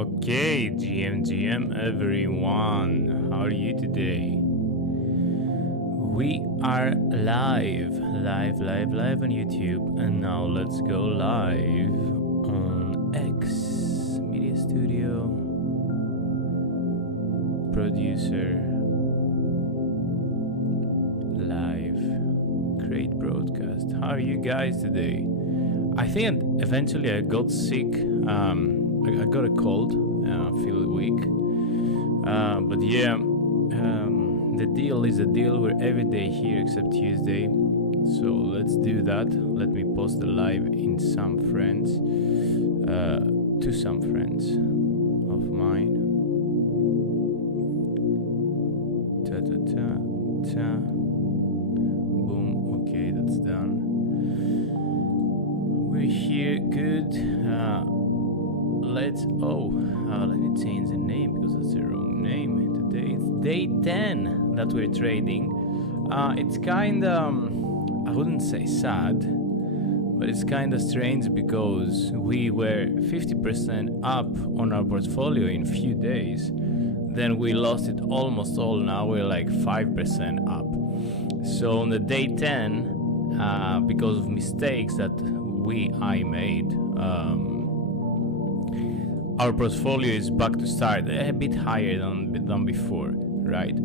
Okay, GM everyone, how are you today? We are live on YouTube, and now let's go live on X Media Studio. Producer, live, great broadcast. How are you guys today? I think eventually I got sick. I got a cold, feel weak, but yeah, the deal is a deal. We're every day here except Tuesday, so let's do that. Let me post the live in some friends, to some friends of mine. Ta ta ta ta. Boom. Okay, that's done. We're here. Good. Let me change the name because that's the wrong name. Today it's day 10 that we're trading. It's kinda, I wouldn't say sad, but it's kinda strange because we were 50% up on our portfolio in a few days. Then we lost it almost all. Now we're like 5% up. So on the day 10, because of mistakes that I made, our portfolio is back to start a bit higher than before, right?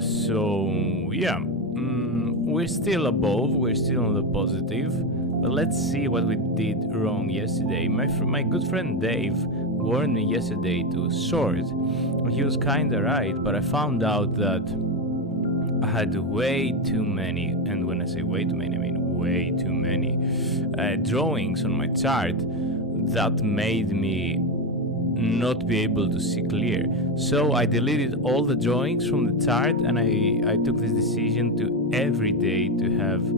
So yeah, we're still above, we're still on the positive, but let's see what we did wrong yesterday. My good friend Dave warned me yesterday to short. He was kinda right, but I found out that I had way too many, and when I say way too many, I mean way too many drawings on my chart that made me not be able to see clear. So I deleted all the drawings from the chart, and I took this decision to every day to have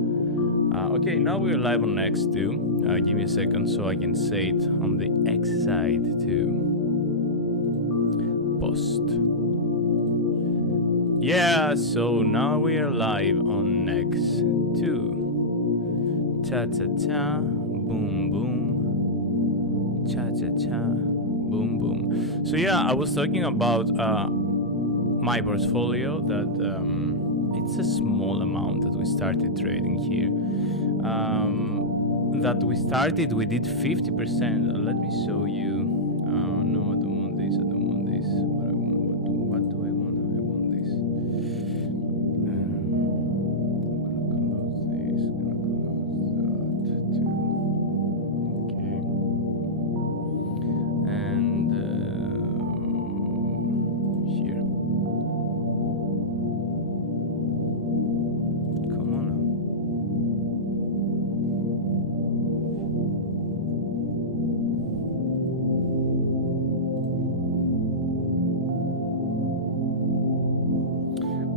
okay, now we're live on X too. Give me a second so I can say it on the X side too. Post. Yeah, so now we are live on X too. Cha cha cha, boom boom, cha cha cha, boom boom. So yeah, I was talking about my portfolio, that it's a small amount that we started trading here. We did 50%. Let me show you. No, I don't want this. What do I want? I want this.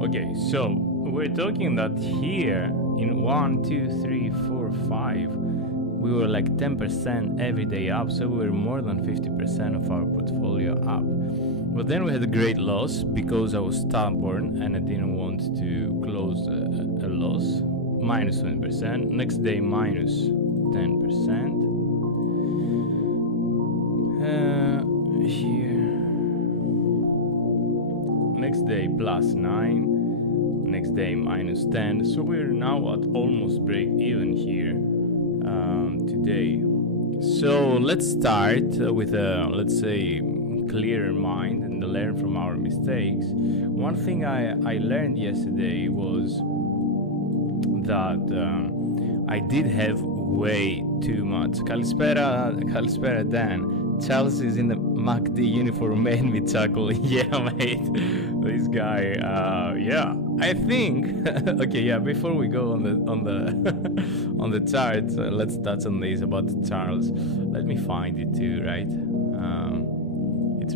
Okay, so we're talking that here in 1, 2, 3, 4, 5, we were like 10% every day up, so we were more than 50% of our portfolio up. But then we had a great loss because I was stubborn and I didn't want to close a loss. Minus 20%. Next day minus 10%. Here. Next day plus 9. Next day minus 10. So we're now at almost break even here today. So let's start with a, let's say, clearer mind and learn from our mistakes. One thing I learned yesterday was that I did have way too much. Kalispera Dan. Charles is in the MACD uniform, made me chuckle. Yeah, mate. This guy, yeah. I think okay, yeah, before we go on the charts, let's touch on this about Charles. Let me find it too, right? It's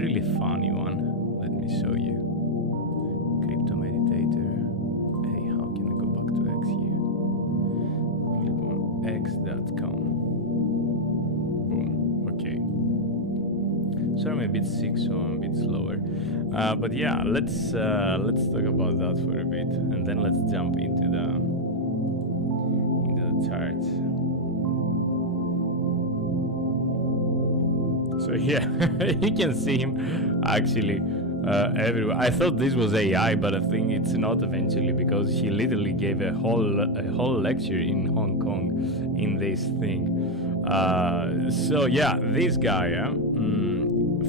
really funny one. Let me show you. Crypto meditator. Hey, how can I go back to X here? Click on x.com. Boom. Okay. Sorry, I'm a bit sick, so I'm a bit slower. But yeah, let's talk about that for a bit, and then let's jump into the charts. So yeah, you can see him actually everywhere. I thought this was AI, but I think it's not eventually, because he literally gave a whole lecture in Hong Kong in this thing. So yeah, this guy,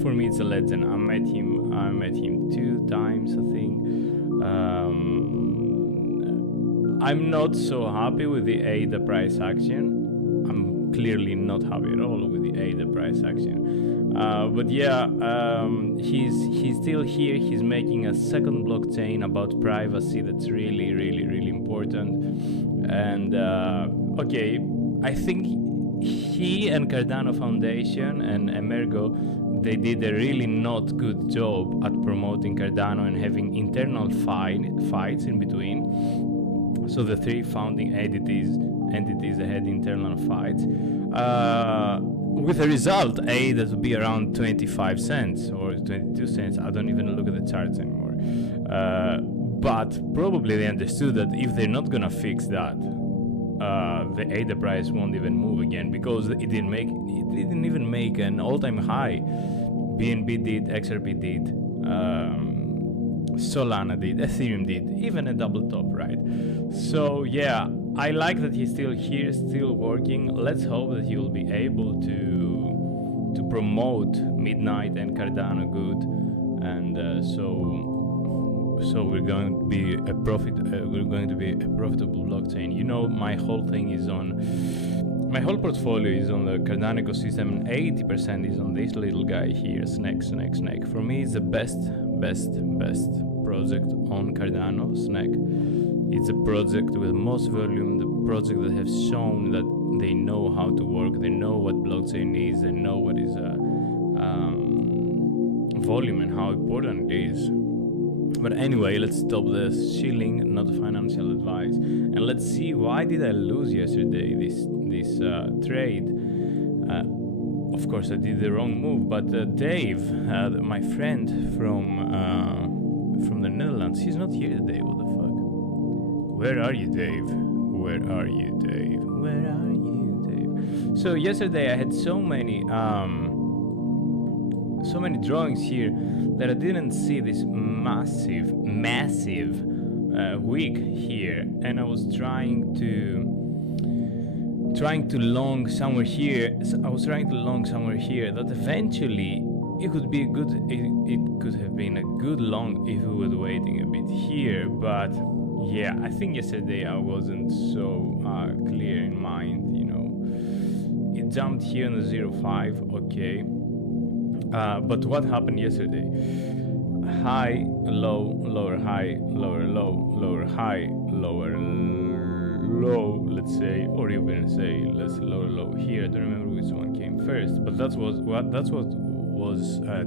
for me it's a legend. I met him 2 times, I think. I'm not so happy with the ADA price action. I'm clearly not happy at all with the ADA price action. But yeah, he's still here. He's making a second blockchain about privacy that's really, really, really important. And okay, I think he and Cardano Foundation and Emergo, they did a really not good job at promoting Cardano and having internal fights in between. So the 3 founding entities had internal fights. With a result, ADA to be around 25 cents or 22 cents. I don't even look at the charts anymore. But probably they understood that if they're not gonna fix that, the ADA price won't even move again, because it didn't even make an all-time high. BNB did, XRP did, Solana did, Ethereum did, even a double top, right? So yeah, I like that he's still here, still working. Let's hope that he will be able to promote Midnight and Cardano good, and so we're going to be a profitable blockchain. You know, my whole portfolio is on the Cardano ecosystem, and 80% is on this little guy here, Snake. For me, it's the best project on Cardano, Snake. It's a project with most volume, the project that have shown that they know how to work, they know what blockchain is, they know what is volume and how important it is. But anyway, let's stop this shilling, not financial advice, and let's see why did I lose yesterday this trade. Of course, I did the wrong move, but Dave, my friend from the Netherlands, he's not here today. What the fuck? Where are you, Dave? Where are you, Dave? Where are you, Dave? So yesterday I had so many drawings here that I didn't see this massive wick here, and I was trying to long somewhere here. I was trying to long somewhere here that eventually it could be good. It could have been a good long if we were waiting a bit here, but yeah, I think yesterday I wasn't so clear in mind. You know, it jumped here on the 0.5. Okay. But what happened yesterday? High, low, lower, high, lower, low, lower, high, lower, low, let's say, or even say, let's lower, low here. I don't remember which one came first, but that's what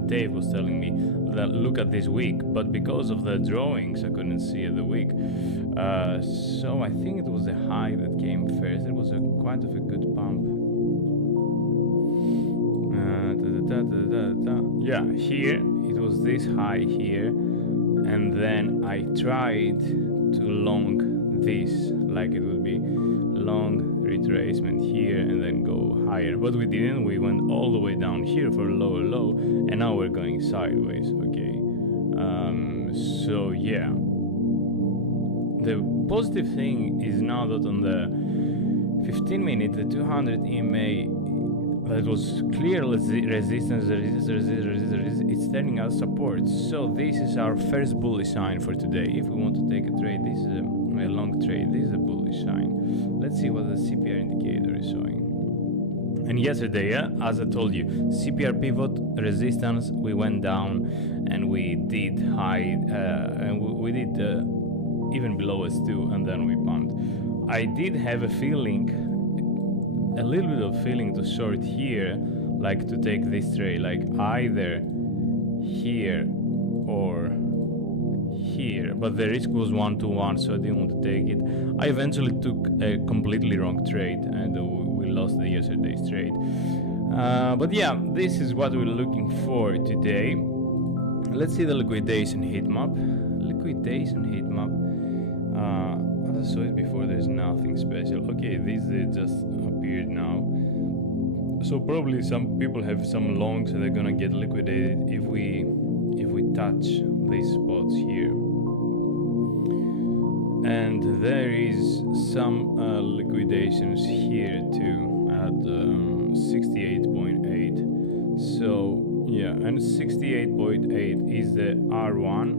Dave was telling me, that look at this week, but because of the drawings I couldn't see the week. So I think it was the high that came first. It was quite of a good pump. Yeah, here it was this high here, and then I tried to long this, like it would be long retracement here and then go higher, but we didn't. We went all the way down here for lower low, and now we're going sideways. Okay, so yeah, the positive thing is now that on the 15 minute, the 200 EMA, that was clear resistance, it's turning out support. So this is our first bullish sign for today. If we want to take a trade, this is a long trade, this is a bullish sign. Let's see what the CPR indicator is showing. And yesterday, as I told you, CPR pivot, resistance, we went down and we did high, and we did even below S2, and then we pumped. I did have a feeling, a little bit of feeling to short here, like to take this trade, like either here or here, but the risk was 1-to-1, so I didn't want to take it. I eventually took a completely wrong trade, and we lost the yesterday's trade. But yeah, this is what we're looking for today. Let's see the liquidation heat map. As I saw it before, there's nothing special. Okay, this just appeared now. So probably some people have some longs and they're gonna get liquidated if we touch these spots here. And there is some liquidations here too at 68.8. So yeah, and 68.8 is the R1.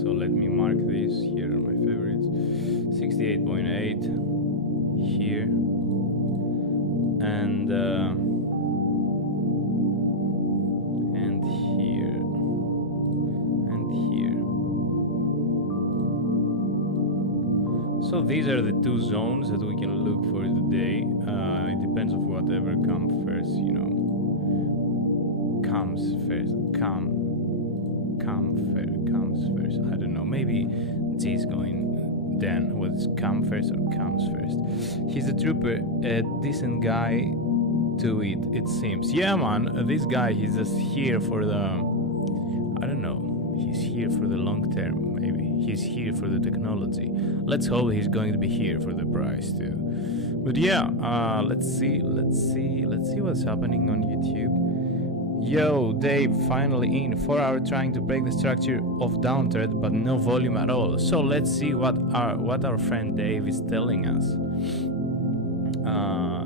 So let me mark this. Here are my favorites. 68.8 here, and here, and here. So these are the two zones that we can look for today. It depends on whatever comes first, you know. Comes first. Comes first. I don't know. Maybe G is going then. What's come first or comes first? He's a trooper, a decent guy to it seems. Yeah, man. This guy, he's just here for the. I don't know. He's here for the long term. Maybe he's here for the technology. Let's hope he's going to be here for the price too. But yeah, let's see what's happening on YouTube. Yo, Dave, finally in. 4 hours trying to break the structure of downtrend, but no volume at all. So let's see what our friend Dave is telling us.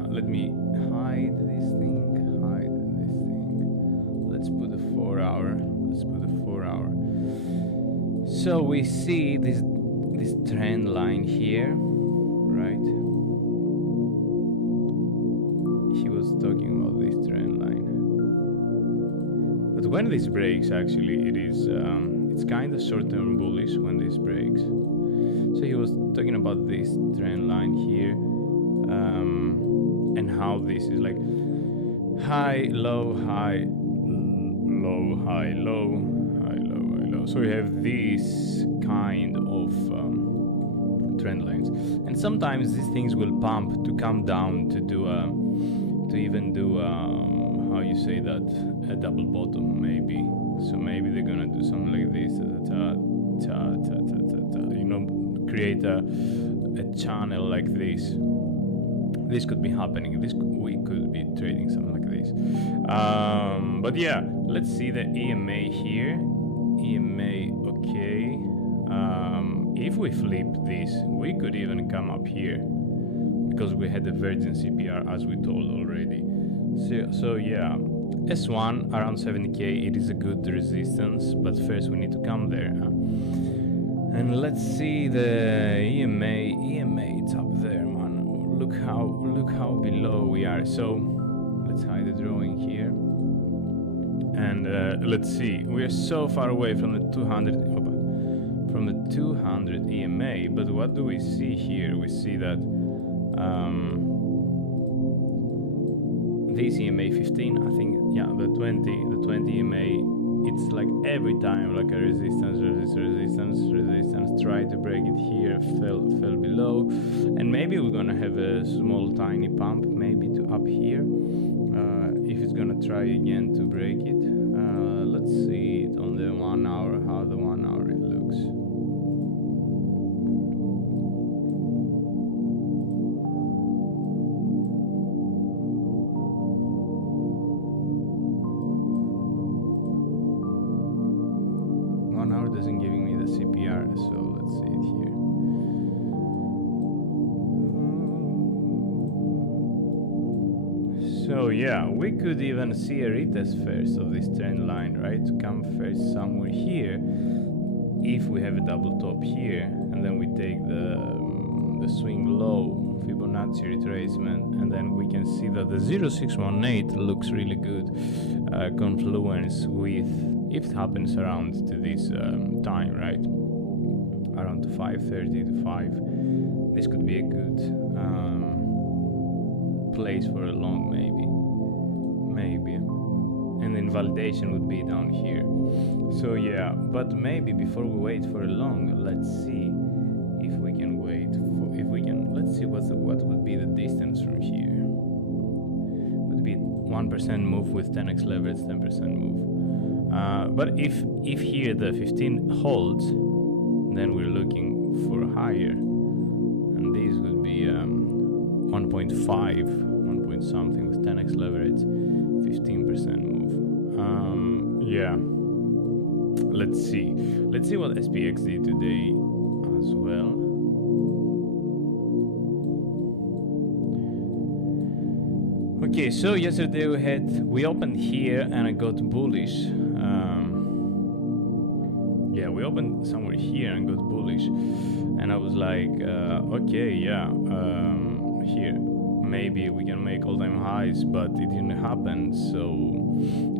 Let me hide this thing. Let's put a 4 hour. So we see this trend line here, right? He was talking about this trend line. But when this breaks, actually, it's kind of short-term bullish when this breaks. So he was talking about this trend line here, and how this is like high, low, high, low, high, low, high, low, high, low. So we have this kind of trend lines, and sometimes these things will pump to come down to do how you say that, a double bottom maybe. So maybe they're gonna do something like this, you know, create a channel like this. This could be happening. We could be trading something like this. But yeah, let's see the EMA here. EMA, okay. If we flip this, we could even come up here because we had the virgin CPR as we told already. So yeah, S1 around 70k, it is a good resistance, but first we need to come there. And let's see the EMA, it's up there, man. Look how below we are. So let's hide the drawing here. And let's see, we are so far away from the 200 EMA, but what do we see here? We see that this EMA 15, I think, yeah, the 20 EMA, it's like every time like a resistance, try to break it here, fell below, and maybe we're gonna have a small tiny pump, maybe to up here, if it's gonna try again to break it. Let's see it on the 1 hour, how the 1 hour it looks. Doesn't giving me the CPR, so let's see it here. So yeah, we could even see a retest first of this trend line, right? To come first somewhere here, if we have a double top here, and then we take the swing low, Fibonacci retracement, and then we can see that the 0618 looks really good. Confluence with, if it happens around to this time, right, around to 5:30 to 5, this could be a good place for a long, maybe, and then validation would be down here. So yeah, but maybe before we wait for a long, let's see if we can wait for, let's see what would be the distance from here. Would be 1% move with 10x leverage, 10% move. But if here the 15 holds, then we're looking for higher, and these would be 1.5 1 point something with 10x leverage, 15% move. Yeah. Let's see what SPX did today as well. Okay, so yesterday we opened here and I got bullish. Yeah, we opened somewhere here and got bullish, and I was like, okay, yeah, here maybe we can make all-time highs, but it didn't happen. So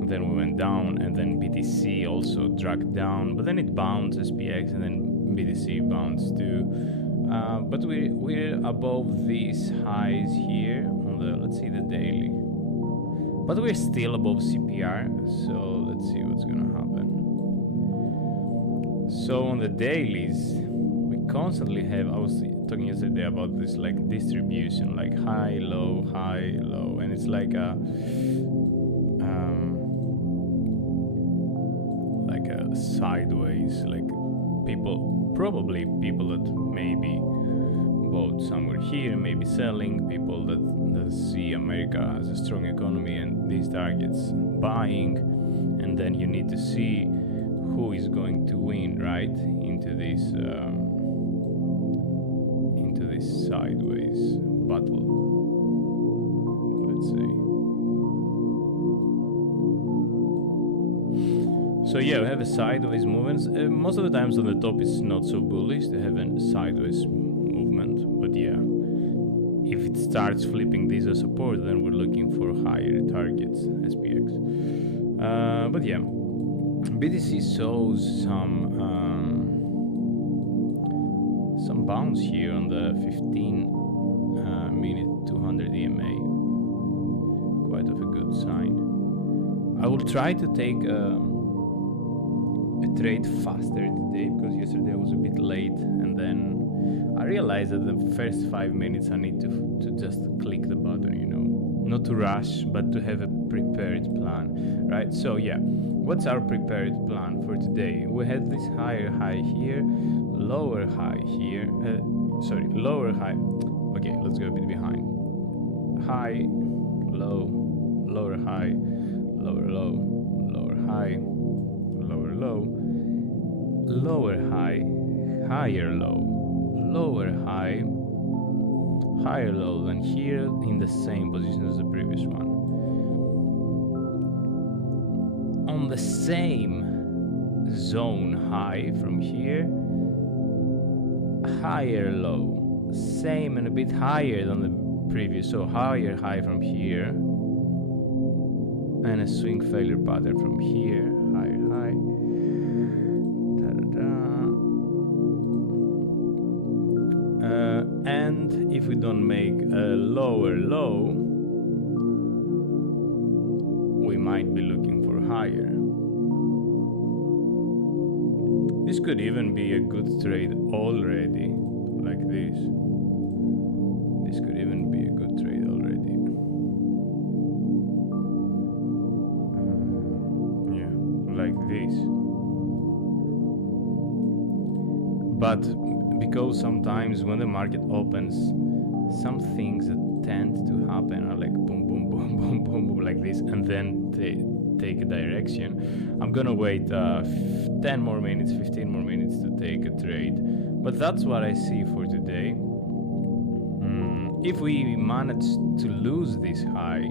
then we went down, and then BTC also dragged down, but then it bounced SPX, and then BTC bounced too. But we're above these highs here on the, let's see the daily, but we're still above CPR. So let's see what's gonna happen. So on the dailies, we constantly have, I was talking yesterday about this like distribution, like high, low, and it's like a sideways, like probably people that maybe bought somewhere here, maybe selling, people that see America as a strong economy and these targets buying, and then you need to see who is going to win, right, into this sideways battle, let's say. So yeah, we have a sideways movement. Most of the times on the top it's not so bullish, they have a sideways movement, but yeah, if it starts flipping these as support, then we're looking for higher targets, SPX. But yeah, BTC shows some bounce here on the 15-minute 200 EMA. Quite of a good sign. I will try to take a trade faster today, because yesterday I was a bit late, and then I realized that the first 5 minutes I need to just click the button, you know, not to rush, but to have a prepared plan, right? So yeah, what's our prepared plan for today? We had this higher high here, lower high here, lower high. Okay, let's go a bit behind. High, low, lower high, lower low, lower high, lower low, lower high, higher low, lower high, higher low, than here in the same position as the previous one. On the same zone high from here, higher low, same and a bit higher than the previous, so higher high from here, and a swing failure pattern from here, higher high, and if we don't make a lower low, we might be looking for higher. This could even be a good trade already, like this. This could even be a good trade already. Yeah, like this. But because sometimes when the market opens, some things that tend to happen are like boom, boom, boom, boom, boom, boom, like this, and then they take a direction. I'm gonna wait 10 more minutes, 15 more minutes to take a trade, but that's what I see for today. If we manage to lose this high,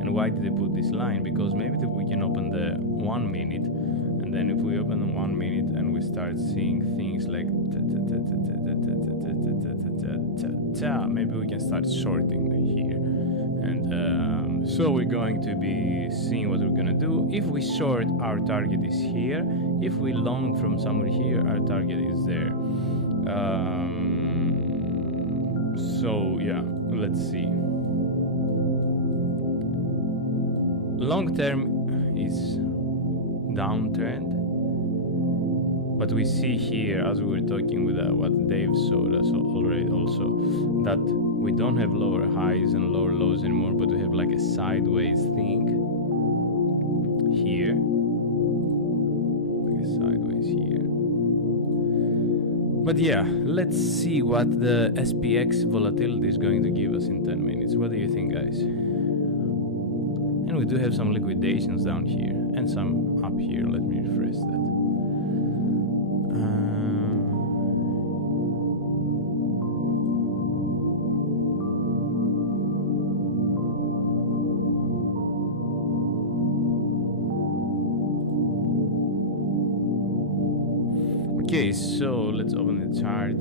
and why did I put this line? Because maybe we can open the 1 minute, and then if we open the 1 minute and we start seeing things like maybe we can start shorting here, and so we're going to be seeing what we're gonna do. If we short, our target is here. If we long from somewhere here, our target is there. So yeah, let's see. Long term is downtrend, but we see here, as we were talking with what Dave showed us already also, that we don't have lower highs and lower lows anymore, but we have like a sideways thing here, like a sideways here. But yeah, let's see what the SPX volatility is going to give us in 10 minutes. What do you think, guys? And we do have some liquidations down here and some up here. Let me refresh that. Okay, so let's open the chart.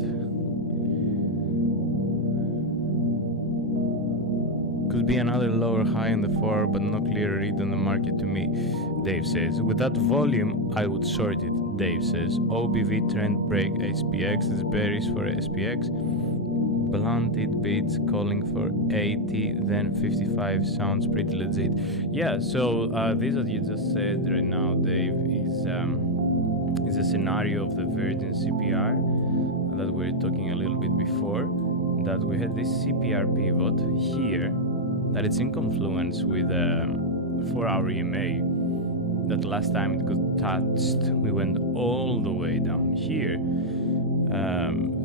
Could be another lower high in the 4, but no clear read on the market to me, Dave says. With that volume, I would short it, Dave says. OBV trend break SPX is bearish for SPX. Blunted bids calling for 80, then 55 sounds pretty legit. Yeah, so this what you just said right now, Dave, is a scenario of the Virgin CPR that we were talking a little bit before, that we had this CPR pivot here, that it's in confluence with 4-hour EMA, that last time it got touched, we went all the way down here.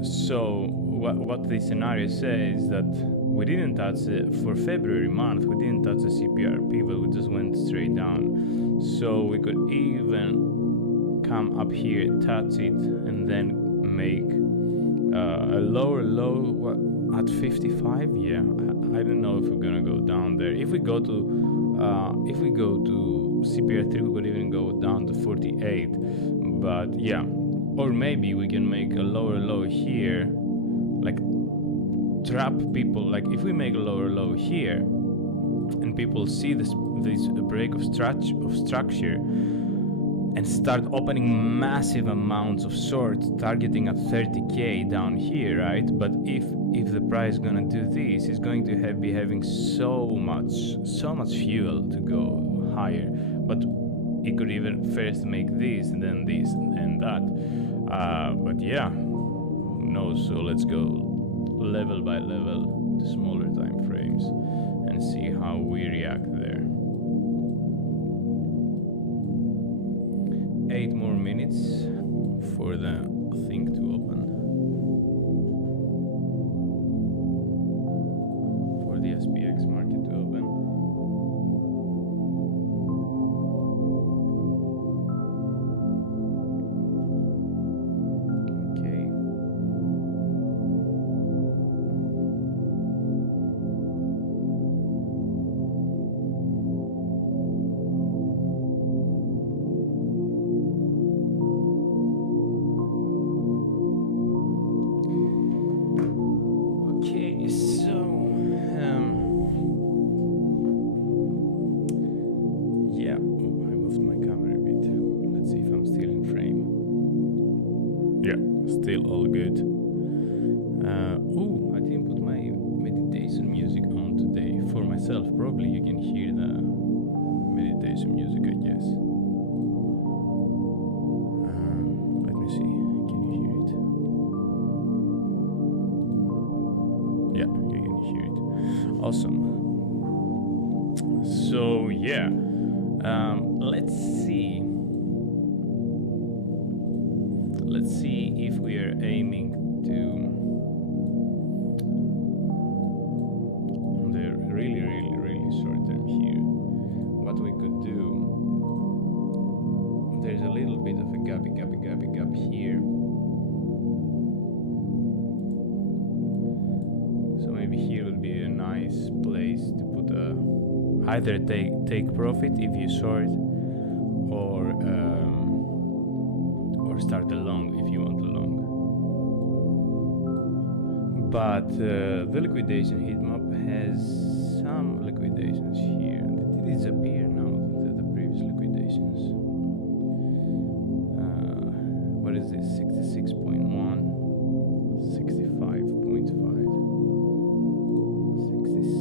So what the scenario says that we didn't touch it for February month, we didn't touch the CPR pivot, we just went straight down. So we could even come up here, touch it, and then make a lower low at 55. Yeah, I don't know if we're gonna go down there. If we go to CPR3, we could even go down to 48. But yeah, or maybe we can make a lower low here, like trap people. Like if we make a lower low here, and people see this break of structure, and start opening massive amounts of shorts targeting at 30k down here, right? But if the price is gonna do this, it's going to be having so much fuel to go higher. But it could even first make this and then this and that. But yeah, who knows? So let's go level by level to smaller time frames and see how we react there. 8 more minutes for the thing to open, for the SPX market to open. Okay. Still all good. Oh, I didn't put my meditation music on today for myself. Probably you can hear the meditation music, I guess. Let me see. Can you hear it? Yeah, you can hear it. Awesome. So yeah, let's see. Let's see if we are aiming to on the really short term here. What we could do, there's a little bit of a gappy gap here. So maybe here would be a nice place to put either take profit if you short, or start a long if you want a long. But the liquidation heat map has some liquidations here. They disappear now, the previous liquidations. What is this? 66.1, 65.5,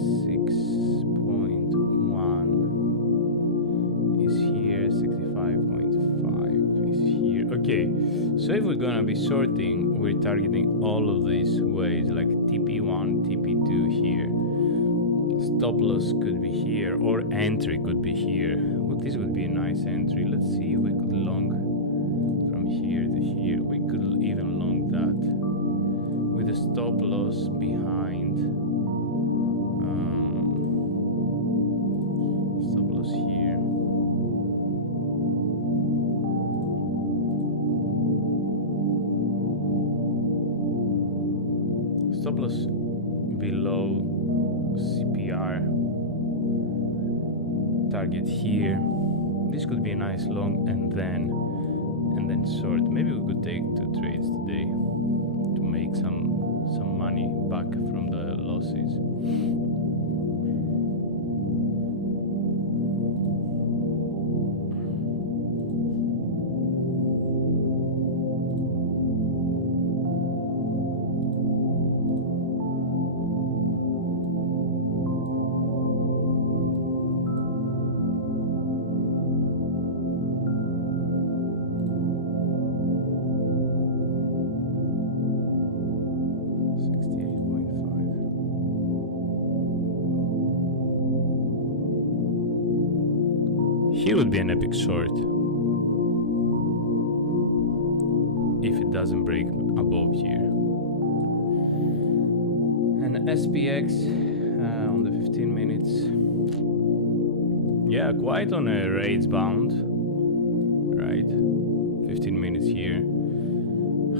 66.1 is here, 65.5 is here. Okay, so if we're gonna be sorting, we're targeting all of these ways, like TP1, TP2 here. Stop loss could be here, or entry could be here. Well, this would be a nice entry. Let's see if we could long from here to here. We could even long that with a stop loss behind. Stop loss target here. This could be a nice long, and then short. Maybe we could take 2 trades today to make some money back from the losses. Here would be an epic short if it doesn't break above here. And SPX on the 15 minutes. Yeah, quite on a rates bound, right? 15 minutes here.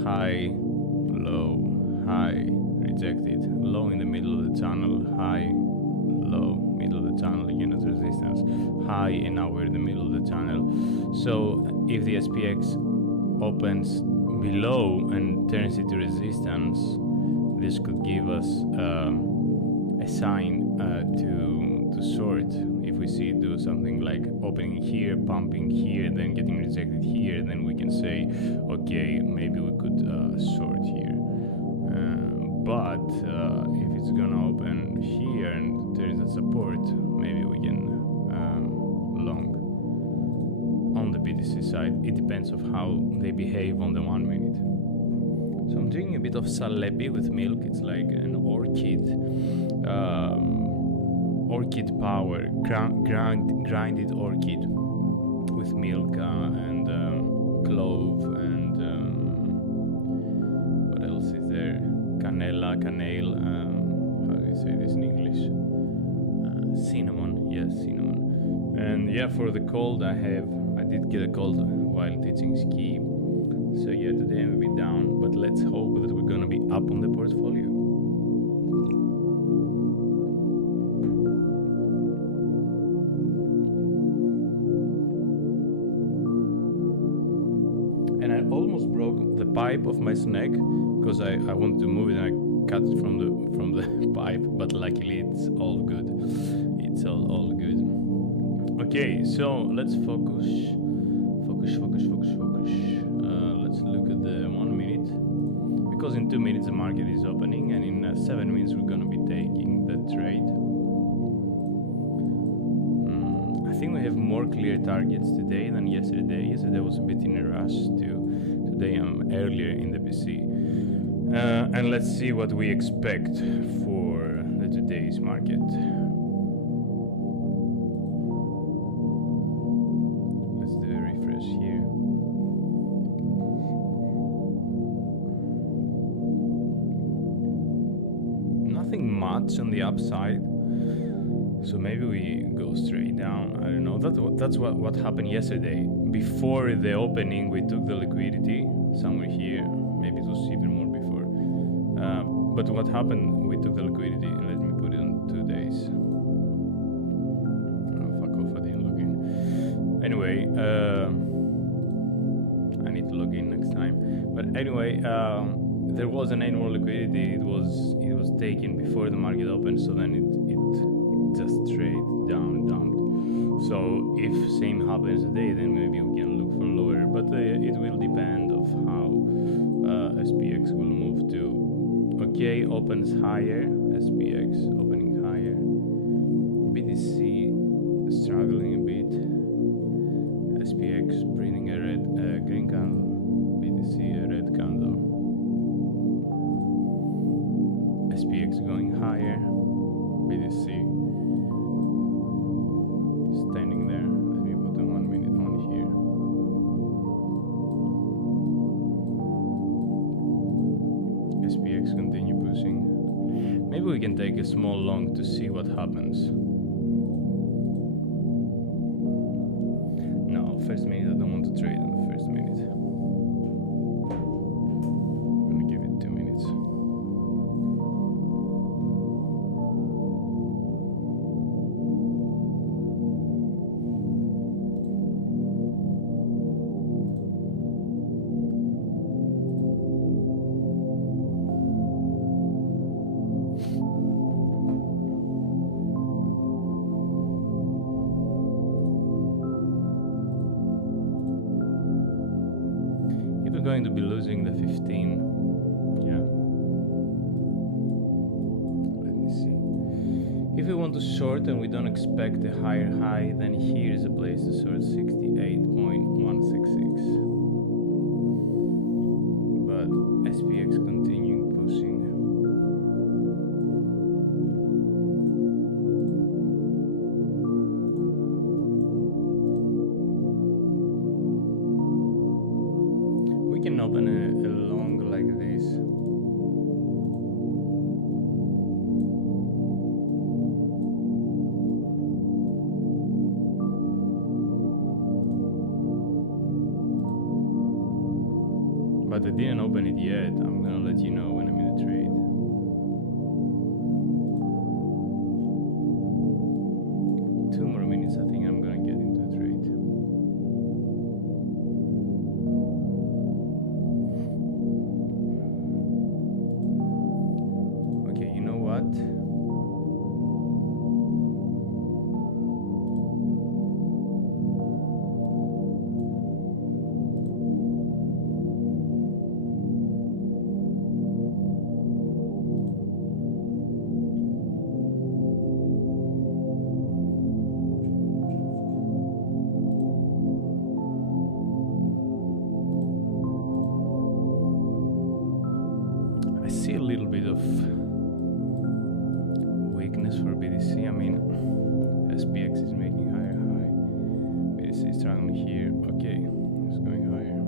High, low, high, rejected. Low in the middle of the channel, high, low, middle of the channel again as resistance, high, and now we're in the middle of the channel. So if the SPX opens below and turns into resistance, this could give us a sign to short. If we see it do something like opening here, pumping here, then getting rejected here, then we can say, okay, maybe we could short here. But if it's gonna open here and there is a support, maybe we can long on the BTC side. It depends of how they behave on the 1 minute. So I'm doing a bit of Salepi with milk. It's like an orchid power, grinded orchid with milk and clove and what else is there? Canale, how do you say this in English? Cinnamon, yes, cinnamon. And yeah, for the cold I did get a cold while teaching ski. So yeah, today I'm a bit down, but let's hope that we're gonna be up on the portfolio. And I almost broke the pipe of my snack because I wanted to move it and I cut it from the pipe, but luckily it's all good. It's all good. Okay, so let's focus. Let's look at the 1 minute, because in 2 minutes the market is opening, and in 7 minutes we're gonna be taking the trade. I think we have more clear targets today than yesterday. Yesterday was a bit in a rush too. Today I'm earlier in the PC. And let's see what we expect for today's market. Let's do a refresh here. Nothing much on the upside, so maybe we go straight down. I don't know. That's what happened yesterday. Before the opening, we took the liquidity somewhere here. Maybe it was even more before. But what happened? We took the liquidity. Let me put it on 2 days. Oh, fuck off! I didn't log in. Anyway, I need to log in next time. But anyway, there was an annual liquidity. It was taken before the market opened. So then it just trade down, dumped. So if same happens today, then maybe we can look for lower. But it will depend of how SPX will move to. Okay, opens higher, SPX opening higher, BTC struggling a bit, SPX printing a green candle, BTC a red candle, SPX going higher, BTC standing there. Let me put the 1 minute on here. SPX continue pushing. Maybe we can take a small long to see what happens. No, first minute, I don't want to trade on the first minute. I'm gonna give it 2 minutes. going to be losing the 15. Yeah. Let me see. If we want to short and we don't expect a higher high, then here is a place to short 68.166. But SPX continuing pushing. We can open a long like this. But I didn't open it yet. I'm gonna let you know when I'm in the trade. Two more minutes, I think I'm gonna get into a trade. Okay, you know what? I see a little bit of weakness for BTC. I mean, SPX is making higher high. BTC is struggling here. Okay, it's going higher.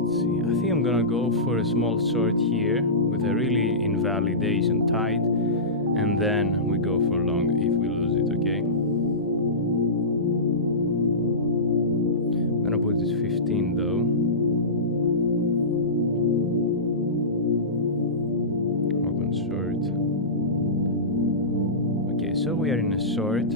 Let's see. I think I'm gonna go for a small short here with a really invalidation tight, and then we go for long if we lose it. Okay. I'm gonna put this 15 though. Open short. Okay, so we are in a short.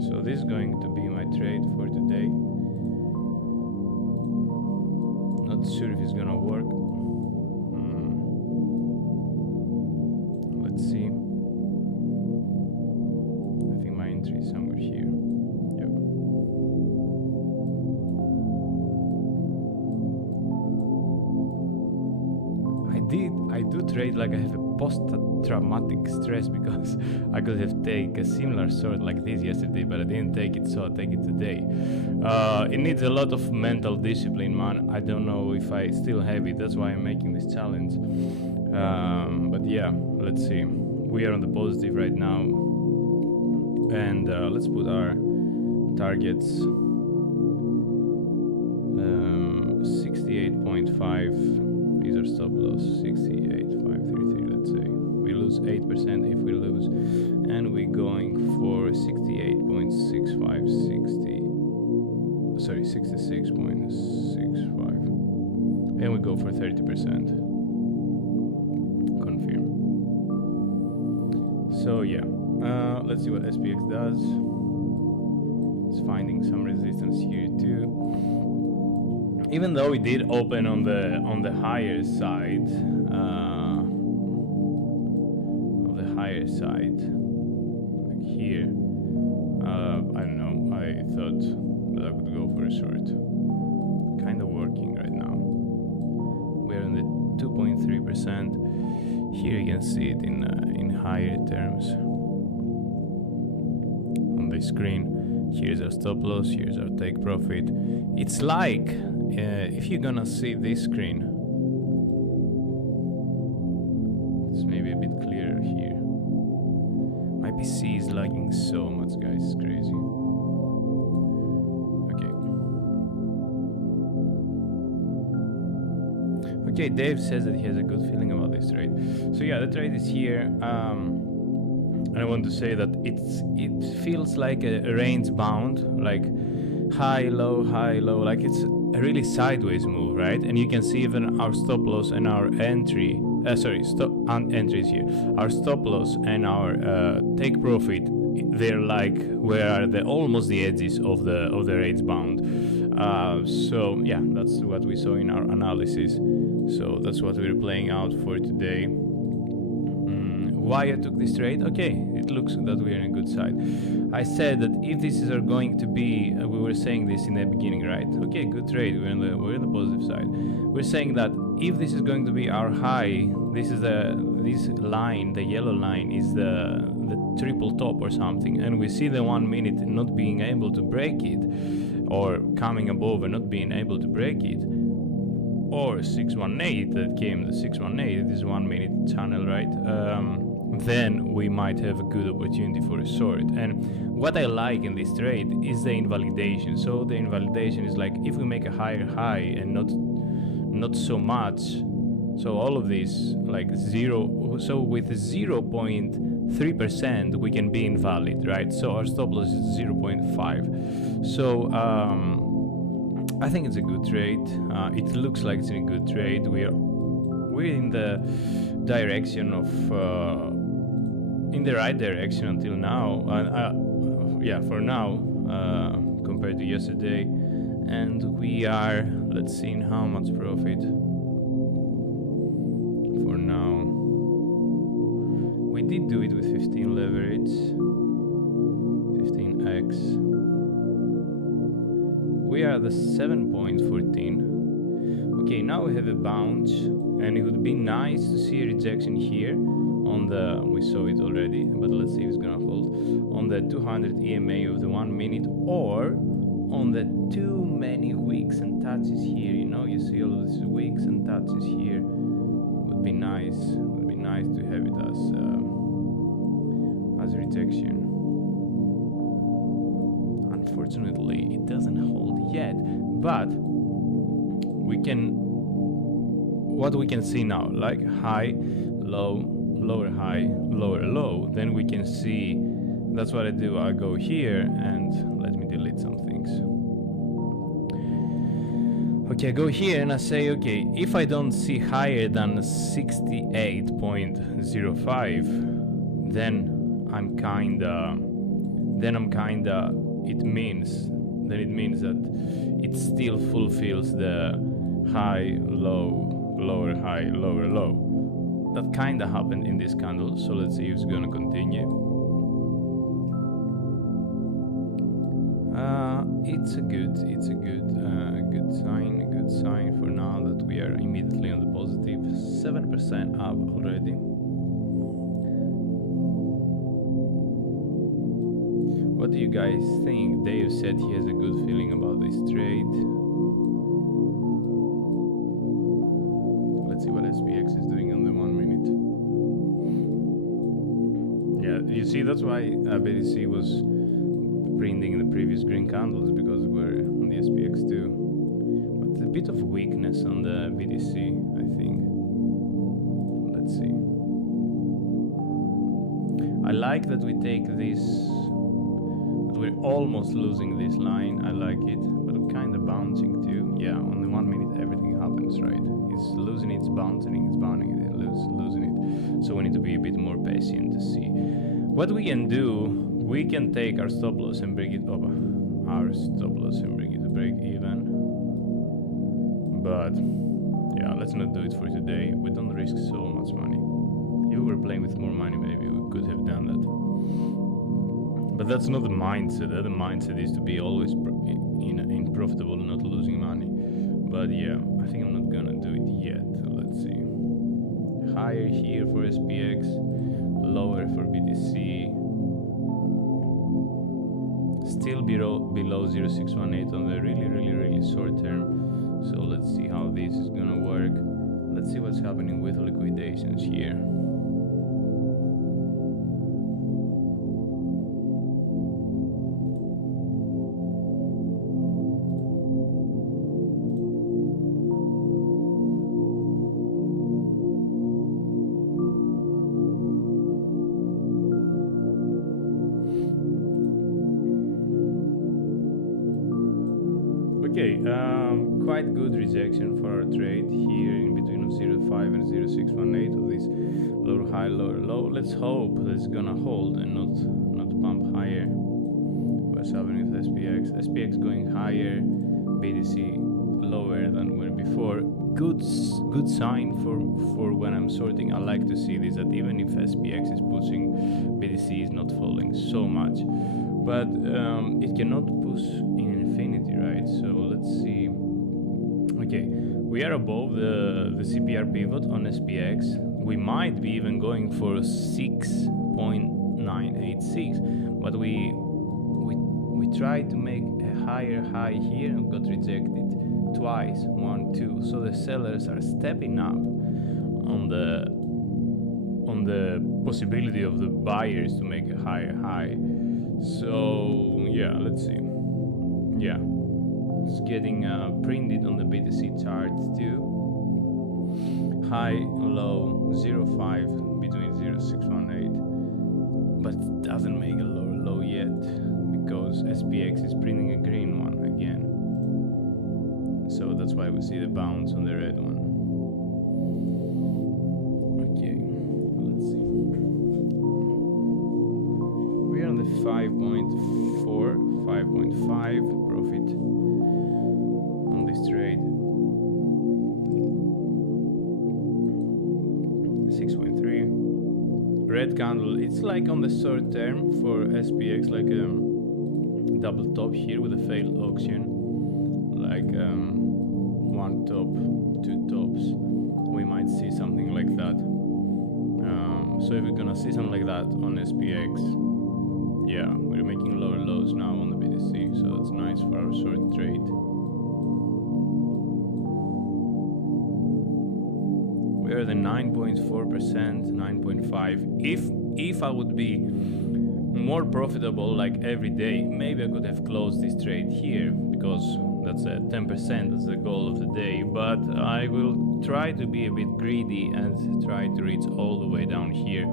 So this is going to be my trade for today. Not sure if it's gonna work. Let's see. I think my entry is somewhere here. Yep. I do trade like I have a post-traumatic stress because I could have taken a similar sort like this yesterday, but I didn't take it, so I'll take it today. It needs a lot of mental discipline, man. I don't know if I still have it. That's why I'm making this challenge. But yeah, let's see. We are on the positive right now, and let's put our targets 68.5. These are stop loss 68.533. Let's say we lose 8% if we lose, and we're going for 68.6560. Sorry, 66.65, and we go for 30%. Confirm. So yeah, let's see what SPX does. It's finding some resistance here too. Even though we did open on the higher side, like here, I don't know. I thought that I could go for a short. Kind of working right now. We're on the 2.3%. Here you can see it in higher terms on the screen. Here's our stop loss. Here's our take profit. It's like if you're gonna see this screen, it's maybe a bit clearer here. My PC is lagging so much, guys. It's crazy. Okay, Dave says that he has a good feeling about this trade. So yeah, the trade is here. And I want to say that it feels like a range bound, like high, low, like it's a really sideways move, right? And you can see even our stop loss and our entry, entries here. Our stop loss and our take profit, they're like where are the almost the edges of the range bound. So yeah, that's what we saw in our analysis. So that's what we're playing out for today. Why I took this trade? Okay, it looks that we're in a good side. I said that if this is going to be, we were saying this in the beginning, right? Okay, good trade. We're in the positive side. We're saying that if this is going to be our high, this line, the yellow line, is the triple top or something, and we see the 1 minute not being able to break it, or coming above and not being able to break it, or 618 that came, the 618, this 1 minute channel, right? Then we might have a good opportunity for a short. And what I like in this trade is the invalidation. So the invalidation is like if we make a higher high and not so much, so all of this like zero, so with 0.3% we can be invalid, right? So our stop loss is 0.5. So I think it's a good trade. It looks like it's a good trade. We're in the direction of in the right direction until now. Yeah, for now, compared to yesterday. And we are, let's see in how much profit for now. We did do it with 15 leverage, 15x. We are at the 7.14. Okay, now we have a bounce, and it would be nice to see a rejection here on the, we saw it already, but let's see if it's gonna hold, on the 200 EMA of the 1 minute, or on the too many wicks and touches here. You know, you see all of these wicks and touches here. Would be nice to have it as a rejection. Unfortunately, it doesn't hold yet, but we can, what we can see now, like high, low, lower high, lower low, then we can see, that's what I do. I go here and let me delete some things. Okay, I go here and I say, okay, if I don't see higher than 68.05, then I'm kinda, it means that it still fulfills the high, low, lower high, lower low. That kinda happened in this candle, so let's see if it's gonna continue. It's a good sign for now that we are immediately on the positive, 7% up already. What do you guys think? Dave said he has a good feeling about this trade. Let's see what SPX is doing on the 1 minute. Yeah, you see, that's why BTC was printing the previous green candles, because we're on the SPX too. But a bit of weakness on the BTC, I think. Let's see. I like that we take this, that we're almost losing this line. I like it, but we're kind of bouncing too. Yeah, on the 1 minute everything happens, right? It's losing, it's bouncing, it's bouncing, it's losing it. So we need to be a bit more patient to see. What we can do, we can take our stop loss and bring it up, our stop loss and bring it to break even. But yeah, let's not do it for today. We don't risk so much money. If we were playing with more money, maybe we could have done that. But that's not the mindset. The mindset is to be always in profitable, not losing money. But yeah, I think I'm not gonna do it yet. Let's see. Higher here for SPX, lower for BTC. Still below 0.618 on the really short term. So let's see how this is gonna work. Let's see what's happening with liquidations here. Okay, quite good rejection for our trade here in between of 0.5 and 0.618 of this lower high, lower low. Let's hope that it's gonna hold and not pump higher. What's happening with SPX? SPX going higher, BTC lower than where before. Good sign for when I'm sorting. I like to see this, that even if SPX is pushing, BTC is not falling so much, but it cannot push in infinity, right? So let's see. Okay, we are above the CPR pivot on SPX. We might be even going for 6.986, but we tried to make a higher high here and got rejected twice, 1, 2. So the sellers are stepping up on the possibility of the buyers to make a higher high. So yeah, let's see. Yeah, it's getting printed on the BTC chart too. High, low, 0.5 between 0.618, but it doesn't make a lower low yet because SPX is printing a green one again. So that's why we see the bounce on the red one. Okay, let's see. We are on the 5.4, 5.5 profit on this trade. 6.3. Red candle, it's like on the short term for SPX, like a double top here with a failed auction. Like one top, two tops. We might see something like that. So if we're gonna see something like that on SPX, yeah, we're making lower lows now on the BTC, so that's nice for our short trade. We are the 9.4%, 9.5. If I would be more profitable like every day, maybe I could have closed this trade here because that's a 10%, that's the goal of the day, but I will try to be a bit greedy and try to reach all the way down here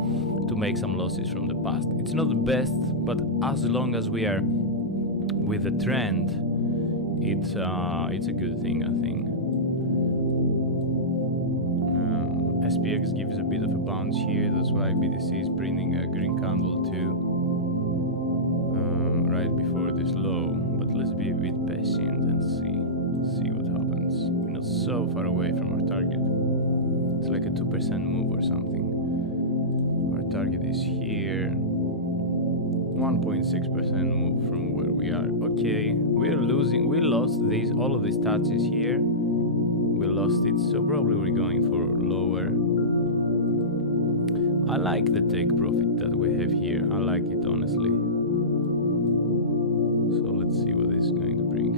to make some losses from the past. It's not the best, but as long as we are with the trend, it's a good thing, I think. SPX gives a bit of a bounce here, that's why BTC is printing a green candle too, right before this low. But let's be a bit patient and see what happens. We're not so far away from our target. It's like a 2% move or something. Our target is here, 1.6% move from where we are. Okay, we're losing. We lost all of these touches here. We lost it, so probably we're going for lower. I like the take profit that we have here. I like it, honestly. So let's see what this is going to bring.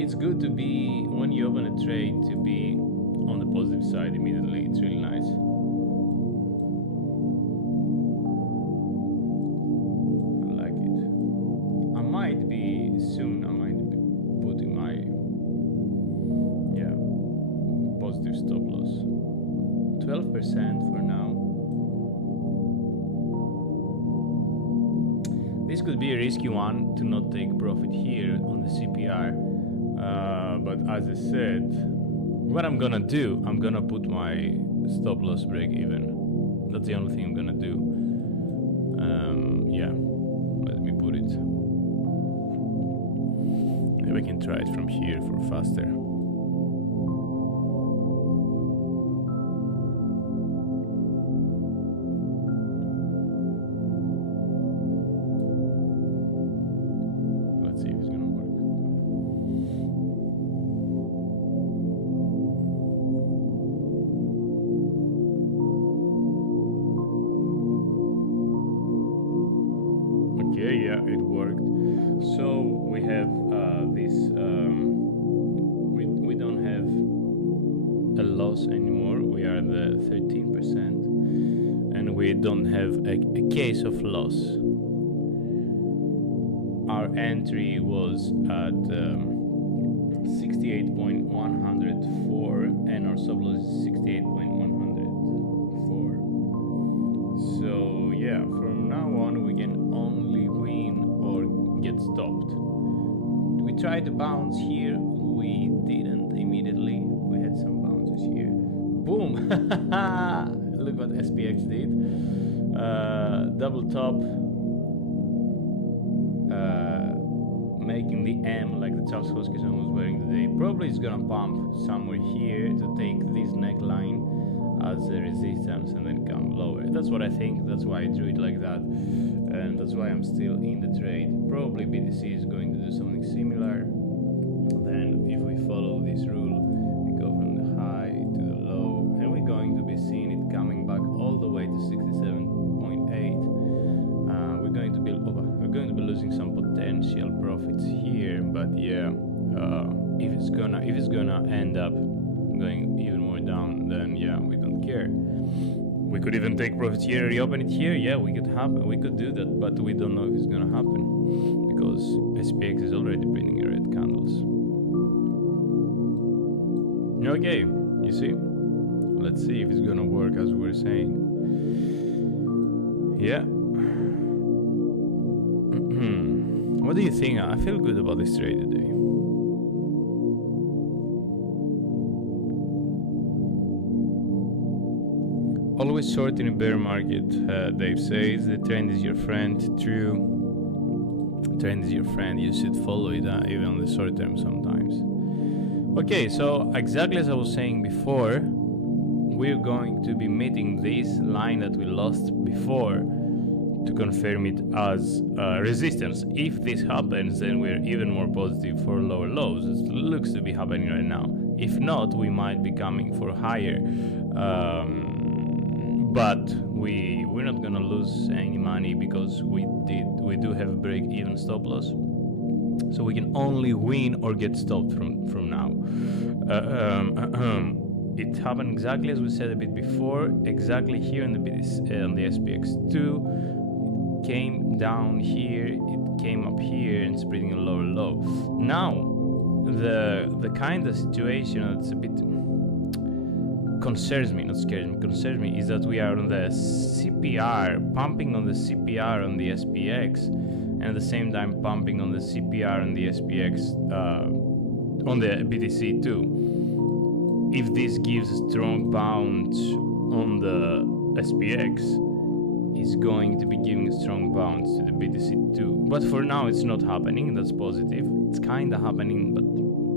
It's good to be, when you open a trade, to be on the positive side immediately. It's really nice. I like it. I might be putting my positive stop loss. 12% for now. This could be a risky one to not take profit here on the CPR, but as I said, what I'm gonna do, I'm gonna put my stop loss break even. That's the only thing I'm gonna do. Yeah, let me put it. Maybe I can try it from here for faster. Let's see if it's gonna work. Okay, yeah, it worked. So we have this. We don't have a loss anymore. We are the 13%, and we don't have a case of loss. Our entry was at 68.104 and our stop loss is 68.104. So yeah, from now on we can only win or get stopped. We tried to bounce here, we didn't immediately. We had some bounces here. Boom! Look what SPX did. Double top, making the M like the Charles Hoskinson was wearing today. Probably it's gonna pump somewhere here to take this neckline as a resistance and then come lower. That's what I think. That's why I drew it like that, and that's why I'm still in the trade. Probably BTC is going to do something similar. Then if we follow this rule, we go from the high to the low, and we're going to be seeing it coming back all the way to 67.8. We're going to be losing some potential profits here, but yeah, if it's gonna end up going even more down, then yeah, we don't care. We could even take profits here, reopen it here. Yeah, we could do that, but we don't know if it's gonna happen because SPX is already printing red candles. Okay, you see, let's see if it's gonna work as we were saying. Yeah. What do you think? I feel good about this trade today. Always short in a bear market, Dave says. The trend is your friend. True. Trend is your friend. You should follow it even on the short term sometimes. Okay, so exactly as I was saying before, we're going to be meeting this line that we lost before to confirm it as resistance. If this happens, then we're even more positive for lower lows. It looks to be happening right now. If not, we might be coming for higher. But we're not gonna lose any money because we do have a break-even stop loss. So we can only win or get stopped from now. It happened exactly as we said a bit before. Exactly here on the SPX2. Came down here, it came up here and spreading a lower low. Now the kind of situation that's a bit concerns me, not scares me, concerns me, is that we are on the CPR, pumping on the CPR on the SPX, and at the same time pumping on the CPR on the SPX on the BTC too. If this gives a strong bounce on the SPX, is going to be giving a strong bounce to the BTC too. But for now it's not happening, that's positive. It's kind of happening, but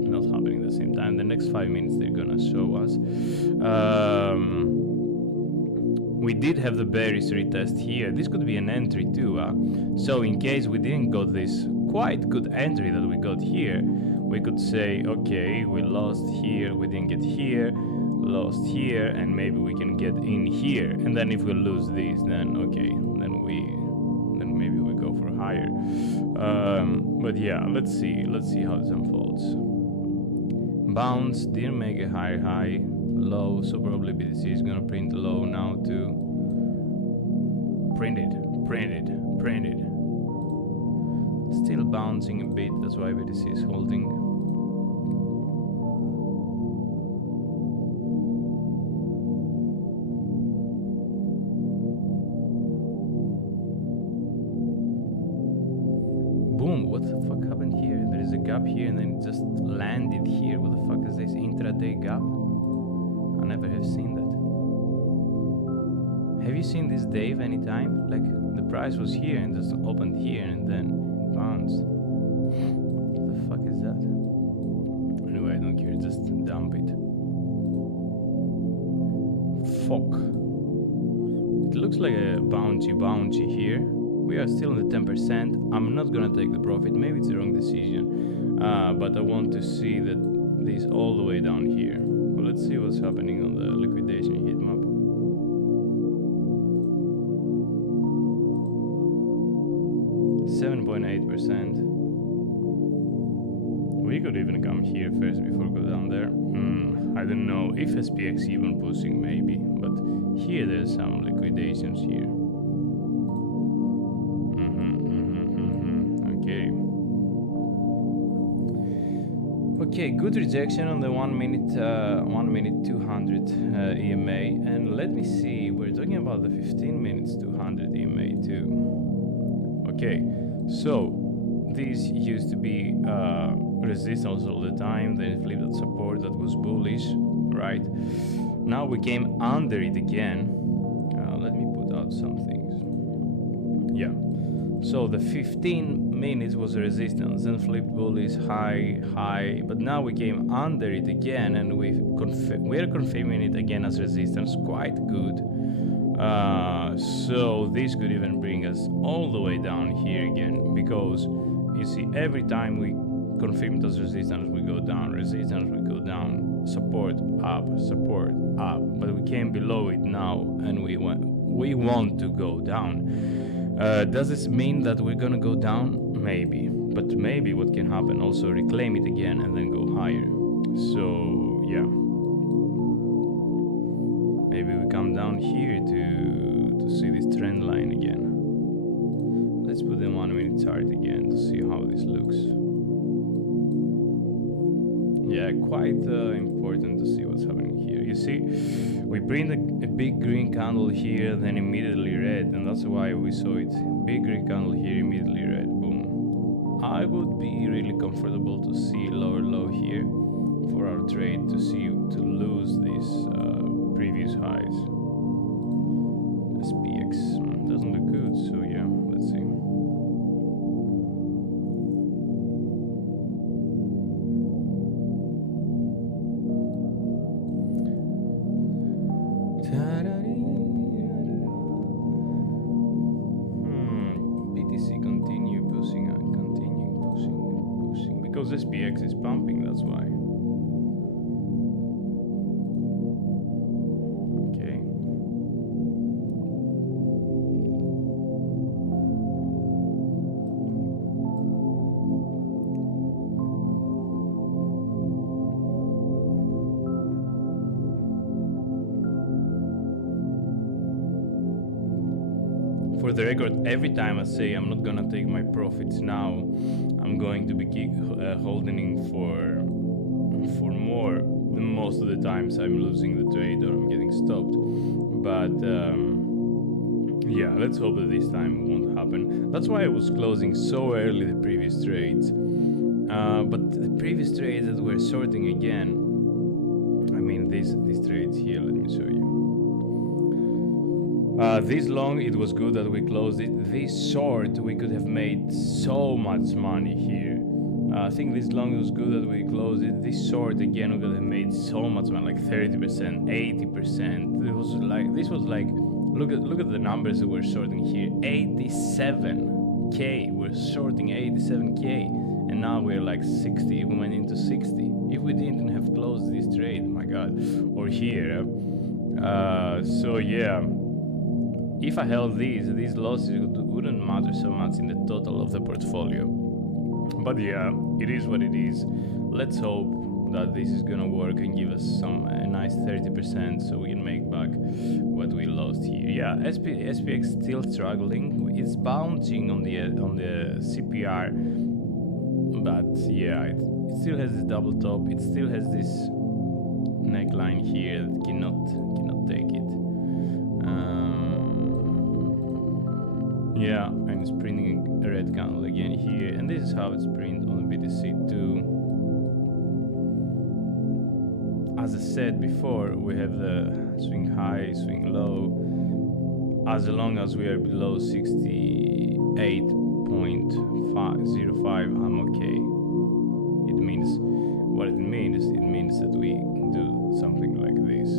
not happening at the same time. The next 5 minutes they're gonna show us. We did have the bearish retest here. This could be an entry too. So in case we didn't got this quite good entry that we got here, we could say, okay, we lost here, we didn't get here, lost here, and maybe we can get in here. And then if we lose this, then okay, then maybe we go for higher. But yeah, let's see how this unfolds. Bounce didn't make a high, low, so probably BTC is gonna print low now too. Print it. Still bouncing a bit, that's why BTC is holding. Boom, what the fuck happened here? There is a gap here and then it just landed here. What the fuck is this intraday gap? I never have seen that. Have you seen this, Dave, anytime? Like, the price was here and just opened here and then it bounced. What the fuck is that? Anyway, I don't care, just dump it. Fuck. It looks like a bouncy here. We are still in the 10%. I'm not gonna take the profit. Maybe it's the wrong decision. But I want to see that this all the way down here. But let's see what's happening on the liquidation heat map. 7.8%. We could even come here first before go down there. I don't know if SPX even pushing, maybe. But here there's some liquidations here. Okay, good rejection on the 1 minute 200 EMA, and let me see, we're talking about the 15 minutes 200 EMA too. Okay, so this used to be resistance all the time, then it flipped at support, that was bullish, right? Now we came under it again. Let me put out some things. Yeah, so the 15 minutes was a resistance, then flipped bullish, high, but now we came under it again, and we're confirming it again as resistance. Quite good. So this could even bring us all the way down here again, because you see, every time we confirm it as resistance, we go down, resistance, we go down, support up, but we came below it now, and we want to go down. Does this mean that we're gonna go down? Maybe, but maybe what can happen also, reclaim it again and then go higher. So yeah, maybe we come down here to see this trend line again. Let's put the 1 minute chart again to see how this looks. Yeah, quite important to see what's happening here. You see, we print a big green candle here, then immediately red, and that's why we saw it. Big green candle here, immediately red, boom. I would be really comfortable to see lower low here for our trade, to lose these previous highs. SPX doesn't look good, so yeah, let's see. BTC continue pushing, because SPX is pumping, that's why. Okay. For the record, every time I say I'm not gonna take my profits now, I'm going to be holding for more. Most of the times I'm losing the trade or I'm getting stopped. But yeah, let's hope that this time it won't happen. That's why I was closing so early the previous trades. But the previous trades that we're sorting again, I mean these trades here, let me show you. This long, it was good that we closed it. This short, we could have made so much money here. I think this long, it was good that we closed it. This short, again, we could have made so much money, like 30%, 80%. This was like, look at the numbers that we're sorting here. 87K, we're sorting 87K. And now we're like 60, we went into 60. If we didn't have closed this trade, my God, or here. So yeah. If I held these losses wouldn't matter so much in the total of the portfolio. But yeah, it is what it is. Let's hope that this is gonna work and give us a nice 30% so we can make back what we lost here. Yeah, SPX still struggling. It's bouncing on the CPR, but yeah, it still has this double top. It still has this neckline here that cannot take it. Yeah, and it's printing a red candle again here, and this is how it's printed on the BTC too. As I said before, we have the swing high, swing low. As long as we are below 68.05, I'm okay. It means that we do something like this.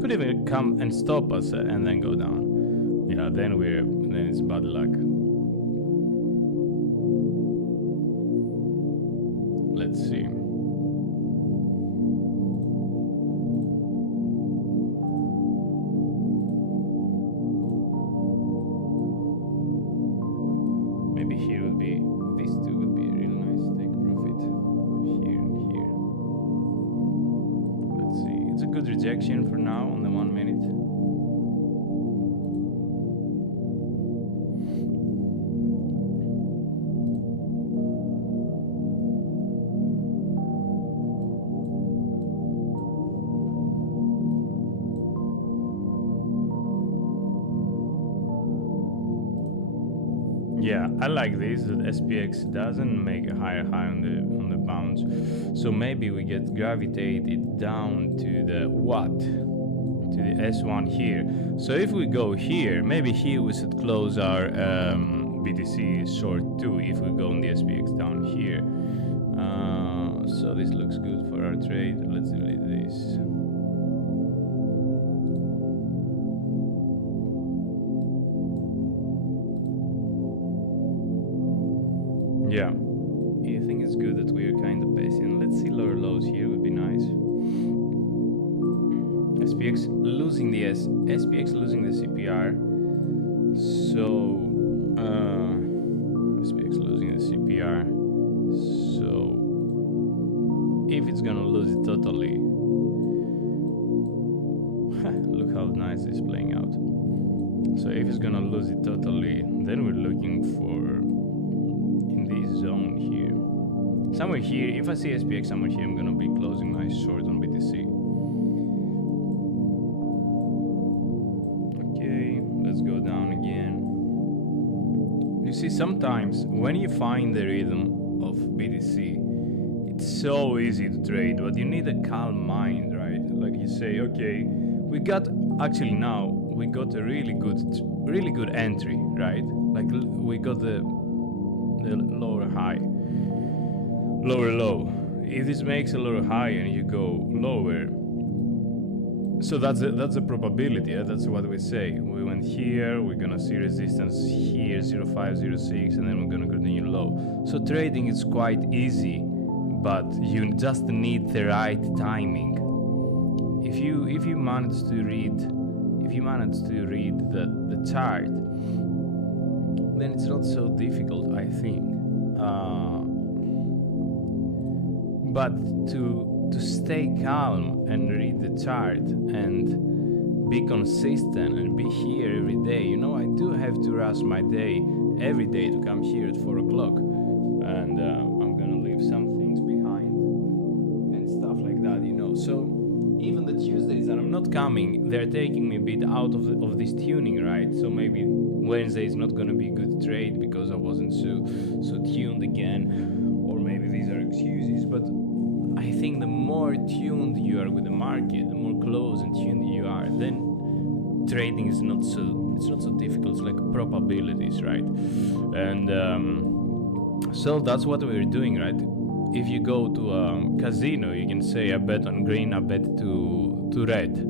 Could even come and stop us and then go down. Yeah, then it's bad luck. Let's see. Maybe here would be, these two would be a real nice take profit. Here and here. Let's see. It's a good rejection for now on the 1 minute. Yeah, I like this, that SPX doesn't make a higher high on the bounce. So maybe we get gravitated down to the what? To the S1 here. So if we go here, maybe here we should close our BTC short too if we go on the SPX down here. So this looks good for our trade. Let's delete this. Yeah, I think it's good that we're kind of patient. Let's see lower lows here, would be nice. SPX losing the SPX losing the CPR. So SPX losing the CPR. So if it's gonna lose it totally, look how nice it's playing out. So if it's gonna lose it totally, then we're looking for zone here, somewhere here. If I see SPX somewhere here, I'm gonna be closing my short on BTC. Okay, let's go down again. You see, sometimes when you find the rhythm of BTC, it's so easy to trade, but you need a calm mind, right? Like you say, okay, we got actually now we got a really good entry, right? Like we got the lower high, lower low. If this makes a lower high and you go lower, so that's a probability. That's what we say. We went here, we're gonna see resistance here, 0.506, and then we're gonna continue low. So trading is quite easy, but you just need the right timing. If you manage to read the chart, then it's not so difficult, I think. But to stay calm and read the chart and be consistent and be here every day, you know, I do have to rush my day every day to come here at 4 o'clock, and I'm gonna leave some things behind and stuff like that, you know. So even the Tuesdays that I'm not coming, they're taking me a bit out of this tuning, right? So maybe Wednesday is not going to be a good trade because I wasn't so tuned again, or maybe these are excuses. But I think the more tuned you are with the market, the more close and tuned you are, then trading is not so difficult. It's like probabilities, right? And so that's what we're doing, right? If you go to a casino, you can say I bet on green, I bet to red.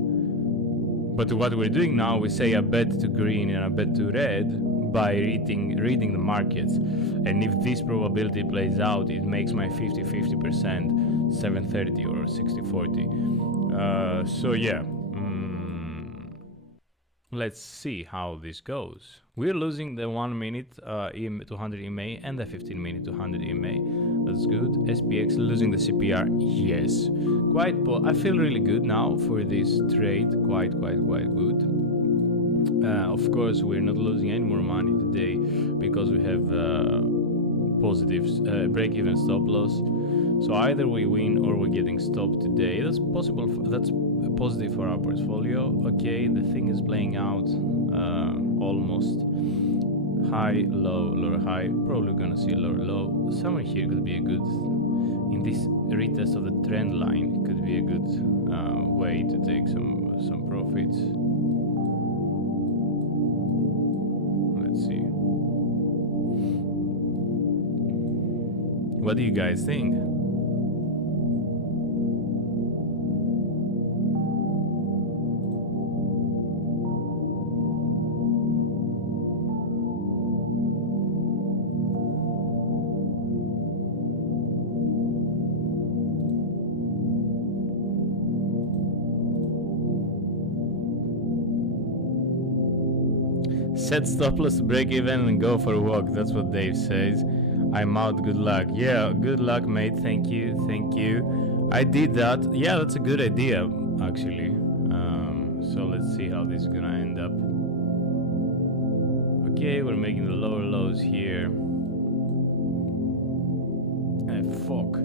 But what we're doing now, we say I bet to green and I bet to red by reading the markets. And if this probability plays out, it makes my 50-50%, 730 or 60-40. So yeah, let's see how this goes. We're losing the 1 minute 200 EMA and the 15 minute 200 EMA. That's good. SPX losing the CPR. Yes. I feel really good now for this trade. Quite good. Of course, we're not losing any more money today because we have positives, break-even stop loss. So either we win or we're getting stopped today. That's possible. That's positive for our portfolio. Okay, the thing is playing out almost high, low, lower high. Probably gonna see a lower low. Somewhere here could be a good, in this retest of the trend line, could be a good way to take some profits. Let's see. What do you guys think? Set stop loss, break even, and go for a walk. That's what Dave says. I'm out. Good luck. Yeah, good luck, mate. Thank you. I did that. Yeah, that's a good idea, actually. So let's see how this is gonna end up. Okay, we're making the lower lows here. Fuck.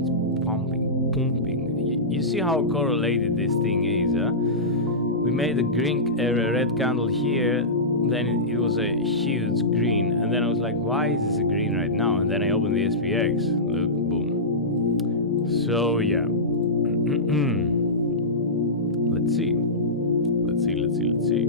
It's pumping. You see how correlated this thing is, huh? We made a red candle here. then it was a huge green, and then I was like, why is this a green right now? And then I opened the SPX. Look, boom. So yeah. Let's see. Let's see.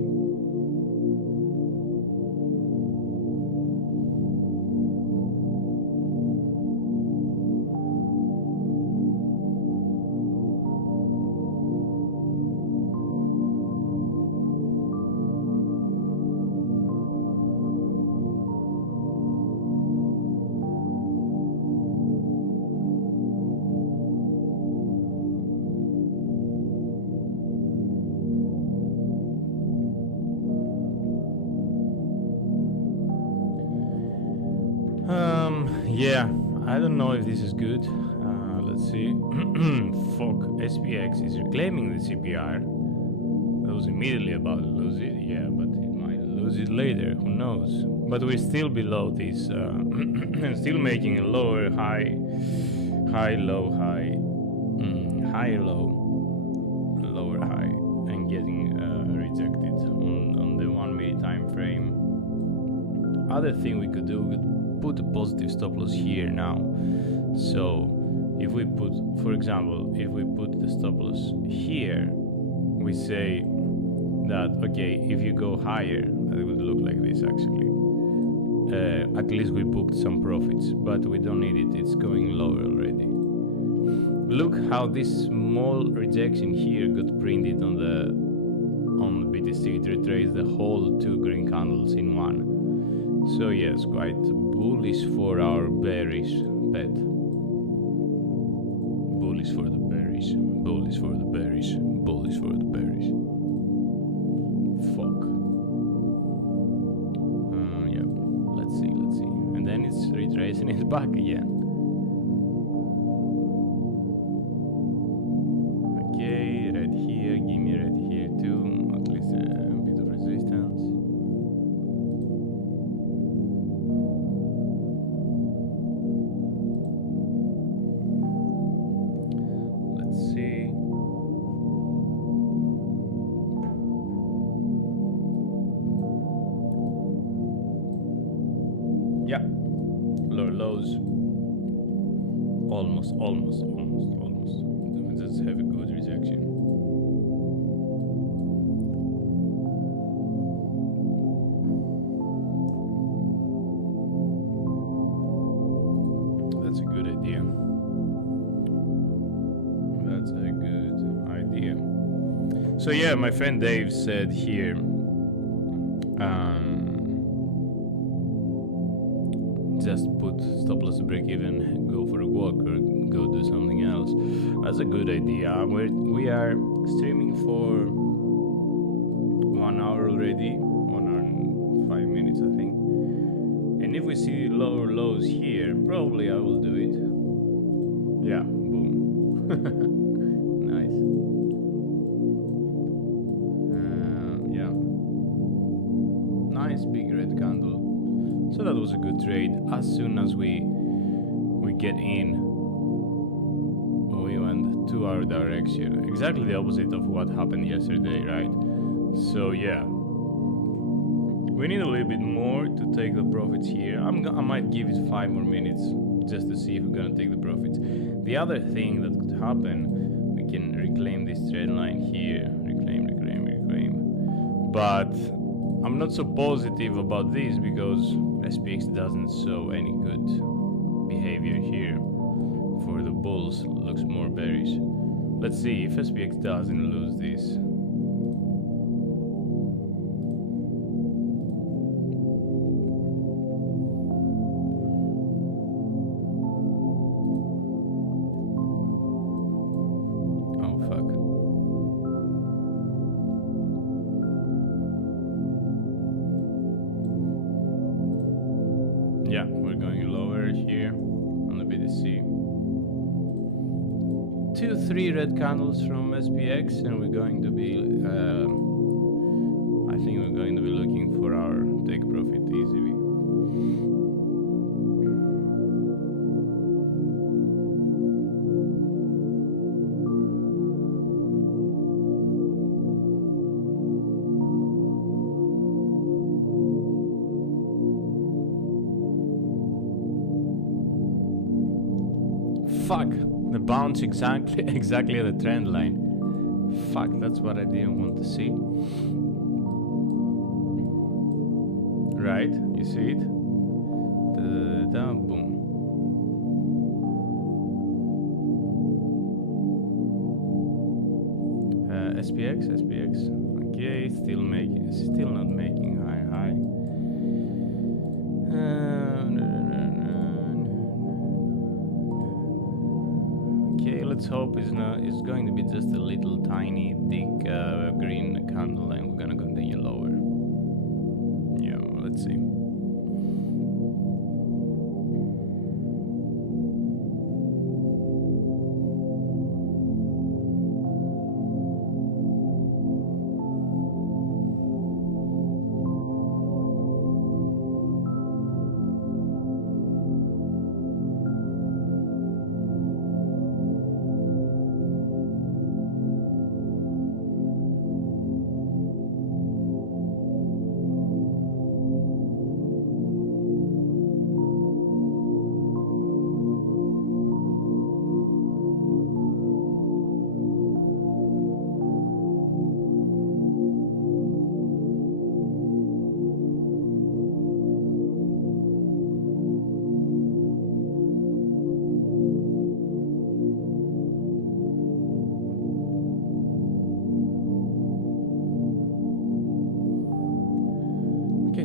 Yeah, I don't know if this is good. Let's see. Fuck, SPX is reclaiming the CPR. It was immediately about to lose it, yeah, but it might lose it later, who knows. But we're still below this, and still making a lower high, low, high, low, lower high, and getting rejected on the 1 minute time frame. Other thing we could do, we could put a positive stop loss here now. So if we put, for example, if we put the stop loss here, we say that, okay, if you go higher, it would look like this actually. At least we booked some profits, but we don't need it, it's going lower already. Look how this small rejection here got printed on the BTC. It retraced the whole 2 green candles in one. So yes, quite bullish for our bearish bet. Bullish for the bearish, bullish for the bearish, bullish for the bearish. Fuck. Yeah, let's see. And then it's retracing it back again. Okay, red here, give me red here too, at least a bit of resistance. Yeah, lower lows. Almost. Let's have a good rejection. That's a good idea. That's a good idea. So yeah, my friend Dave said here, just put stop loss break even, go for a walk or go do something else. That's a good idea. We are streaming for 1 hour already, 1 hour and 5 minutes I think. And if we see lower lows here, probably I will do it. Yeah, boom. Nice. Yeah. Nice big red candle. So that was a good trade. As soon as we get in, we went to our direction. Exactly the opposite of what happened yesterday, right? So yeah, we need a little bit more to take the profits here. I might give it 5 more minutes just to see if we're gonna take the profits. The other thing that could happen, we can reclaim this trend line here. Reclaim. But I'm not so positive about this because SPX doesn't show any good behavior here for the bulls. Looks more bearish. Let's see if SPX doesn't lose this. Oh fuck. Yeah, we're going lower here on the BTC. 2-3 red candles from SPX, and we're going to be I think we're going to be looking for our take profit easily. Fuck, the bounce exactly at the trend line. Fuck, that's what I didn't want to see. Right, you see it? Da-da-da-da, boom. SPX. Okay, still not making high. Okay, let's hope it's going to be just a little tiny thick green candle, and we're gonna continue lower. Yeah, let's see.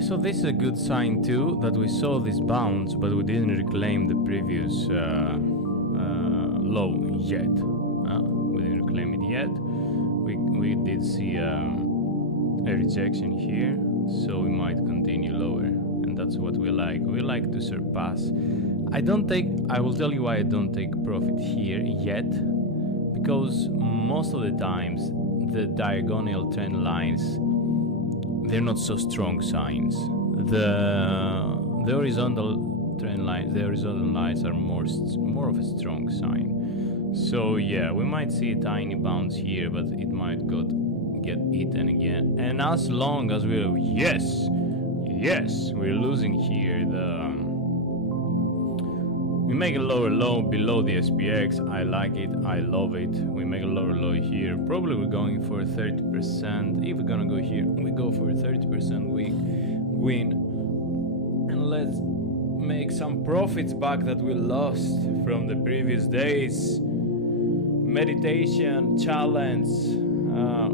So this is a good sign too, that we saw this bounce, but we didn't reclaim the previous low yet. We didn't reclaim it yet. We did see a rejection here, so we might continue lower, and that's what we like. We like to surpass. I will tell you why I don't take profit here yet, because most of the times the diagonal trend lines, they're not so strong signs. The horizontal trend lines, the horizontal lines are more of a strong sign. So yeah, we might see a tiny bounce here, but it might get eaten again. And as long as we're we're losing here, we make a lower low below the SPX. I like it, I love it. We make a lower low here. Probably we're going for 30%. If we're gonna go here, we go for a 30% win. And let's make some profits back that we lost from the previous days. Meditation challenge.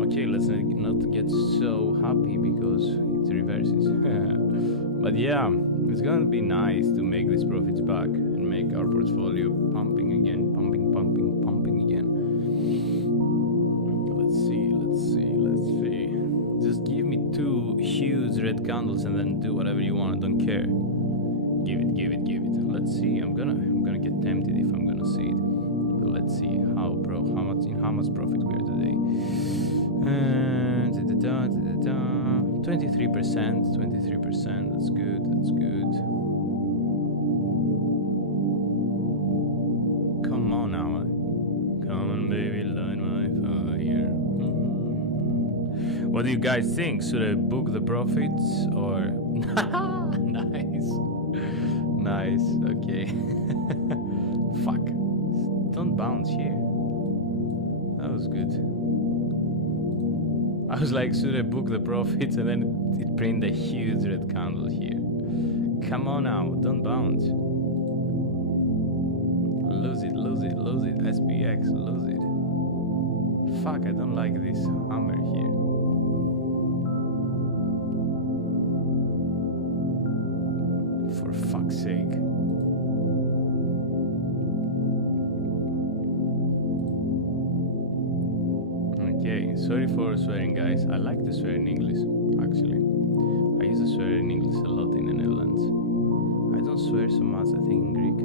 Okay, let's not get so happy because it reverses. But yeah, it's gonna be nice to make these profits back and make our portfolio pumping again, pumping again. Let's see. Just give me 2 huge red candles and then do whatever you want. I don't care. Give it. Let's see. I'm gonna get tempted if I'm gonna see it. But let's see how much profit we are today. 23%. That's good. Come on now. Come on, baby, light my fire. What do you guys think? Should I book the profits or? Nice. Okay. Fuck. Don't bounce here. That was good. I was like, should I book the profits? And then it printed a huge red candle here. Come on now, don't bounce. Lose it. SPX, lose it. Fuck, I don't like this hammer here. For fuck's sake. Okay, sorry for swearing, guys. I like to swear in English, actually. I used to swear in English a lot in the Netherlands. I don't swear so much, I think, in Greek.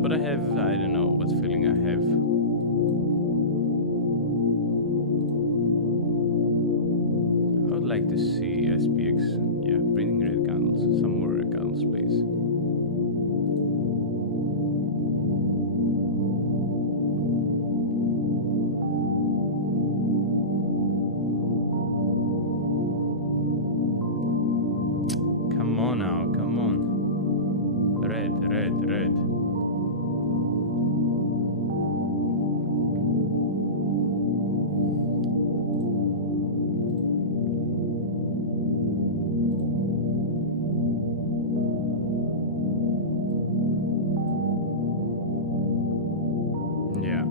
But I don't know what feeling I have. I would like to see SPX, printing red candles, some more red candles, please. Come on. Red.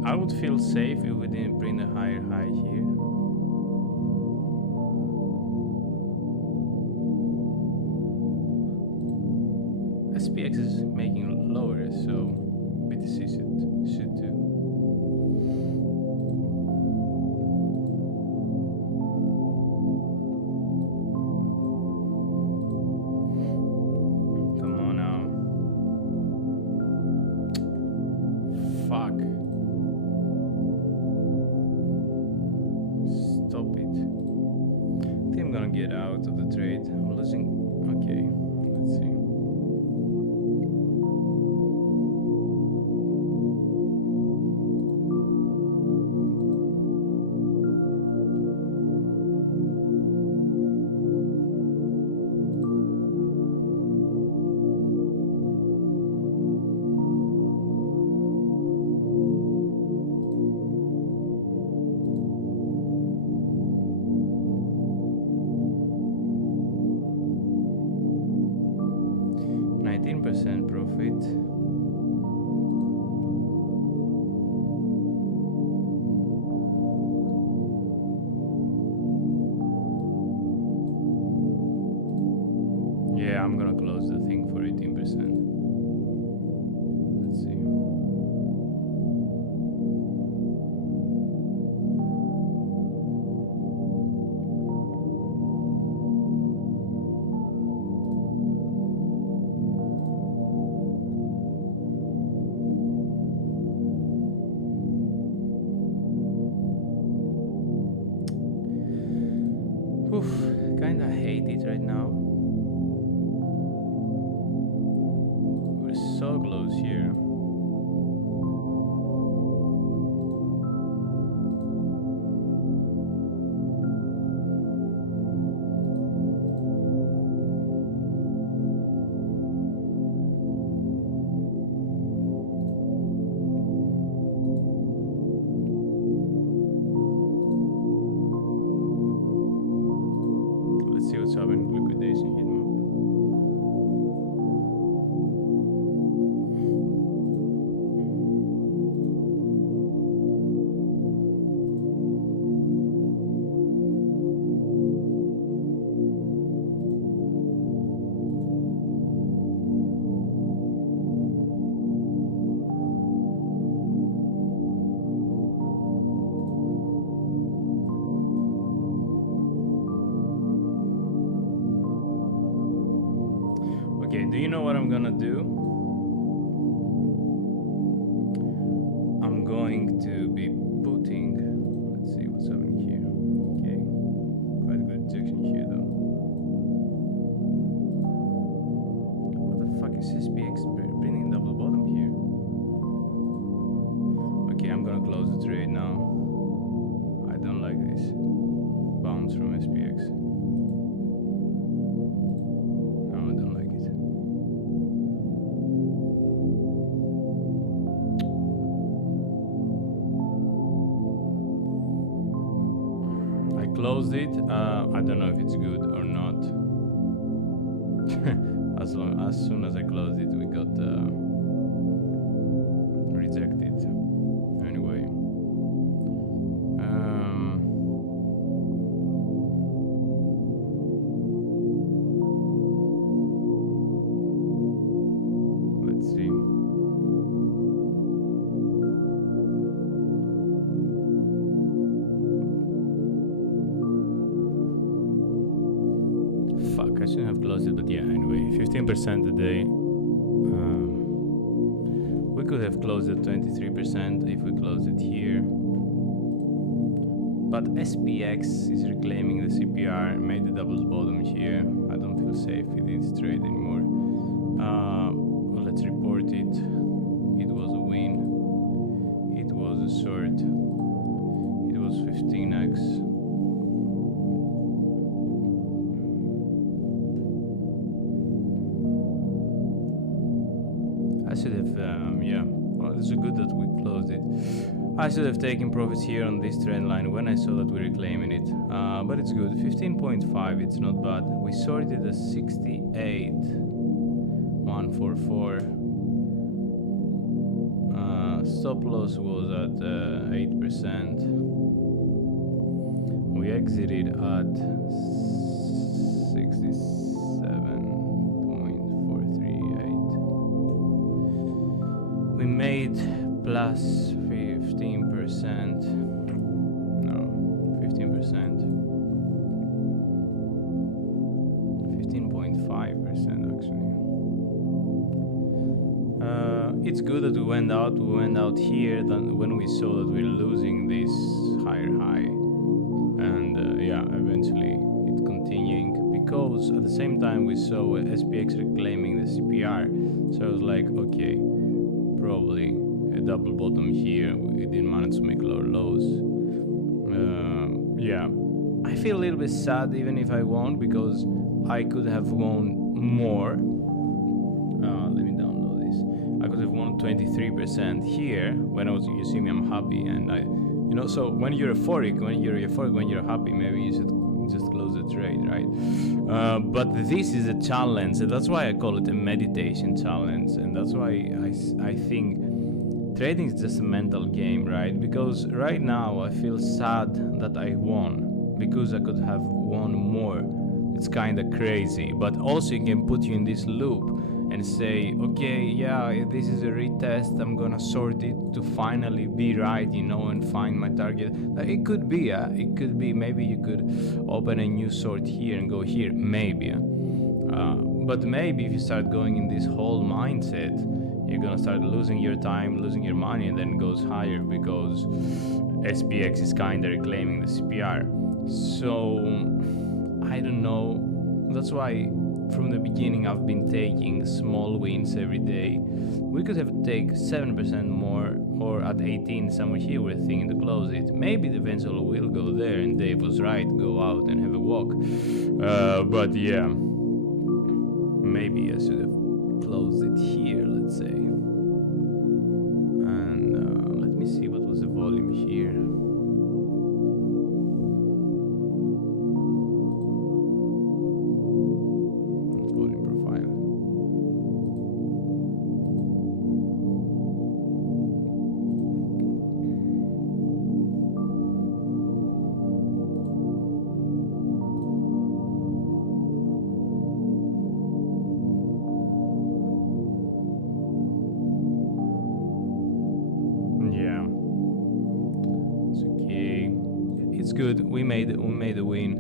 I would feel safe if we didn't bring a higher high here. SPX is making lower, so BTC should do. Come on now. Fuck. Stop it. I think I'm gonna get out of the trade. I'm losing. Okay, let's see. Profit. Yeah, I'm gonna close the thing for 18%. Let's see. Oof, kinda hate it right now. We're so close here. Let's see what's happening. Liquidation heat map. Okay, do you know what I'm gonna do? I'm going to be putting, let's see what's happening here. Okay, quite a good rejection here though. What the fuck is SPX bringing double bottom here? Okay, I'm gonna close the trade now. I don't like this bounce from SPX. Closed it. I don't know if it's good or not. as soon as I closed it, we got rejected. Anyway, let's see. Fuck, I shouldn't have closed it, but yeah, anyway, 15% today. We could have closed at 23% if we closed it here. But SPX is reclaiming the CPR, made the double bottom here. I don't feel safe with this trade anymore. Let's report it. It was a win. It was a short. It was 15x. I should have, yeah, well, it's good that we closed it. I should have taken profits here on this trend line when I saw that we're reclaiming it. But it's good, 15.5, it's not bad. We sorted a 68, 144. stop loss was at 8%. We exited at 67.438. We made plus 15%. No, 15%. 15.5% actually. It's good that we went out. We went out here then when we saw that we're losing this higher high, and yeah, eventually it continuing, because at the same time we saw SPX reclaiming the CPR. So I was like, okay, probably a double bottom here. We didn't manage to make lower lows. Yeah, I feel a little bit sad even if I won, because I could have won more. Let me download this. I could have won 23% here. When you see me, I'm happy, and so when you're euphoric, when you're happy, maybe you should just close the trade, right? But this is a challenge, and that's why I call it a meditation challenge, and that's why I think trading is just a mental game, right? Because right now I feel sad that I won, because I could have won more. It's kind of crazy, but also it can put you in this loop and say, okay, yeah, this is a retest, I'm gonna sort it to finally be right, and find my target. It could be, maybe you could open a new sort here and go here, maybe. But maybe if you start going in this whole mindset, you're gonna start losing your time, losing your money, and then it goes higher because SPX is kinda reclaiming the CPR. So I don't know. That's why from the beginning I've been taking small wins every day. We could have take 7% more, or at 18 somewhere here we're thinking to close it. Maybe the eventually will go there, and Dave was right, go out and have a walk. But yeah, maybe I should have closed it here, let's say. And let me see what was the volume here. Good, we made a win.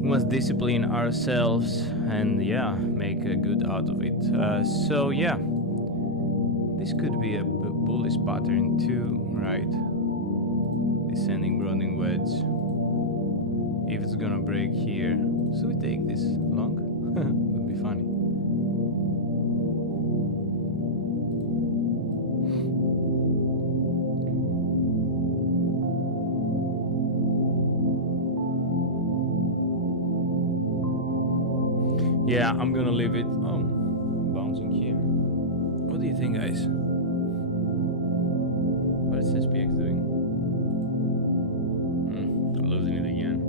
We must discipline ourselves and make a good out of it. So yeah, this could be a bullish pattern too, right? Descending broadening wedge. If it's gonna break here, so we take this long. Would be funny. Yeah, I'm gonna leave it. Oh, bouncing here. What do you think, guys? What is SPX doing? Losing it again.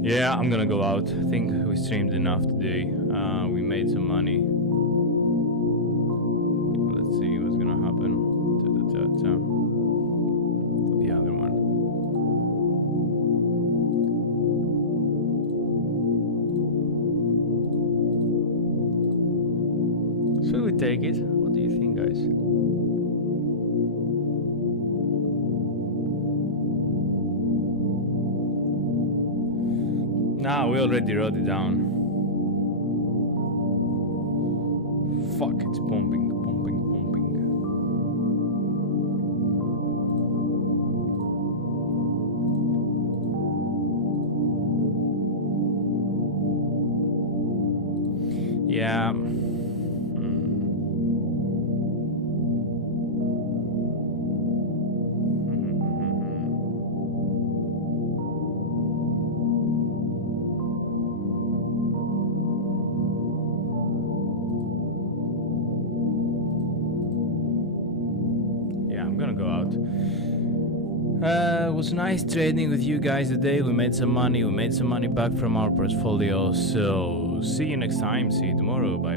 Yeah, I'm gonna go out. I think we streamed enough today. We made some money. Let's see what's gonna happen. The other one. Should we take it? What do you think, guys? Nah, we already wrote it down. Fuck, it's pumping. Yeah. I'm gonna go out. It was nice trading with you guys today. We made some money. We made some money back from our portfolio. So see you next time. See you tomorrow. Bye.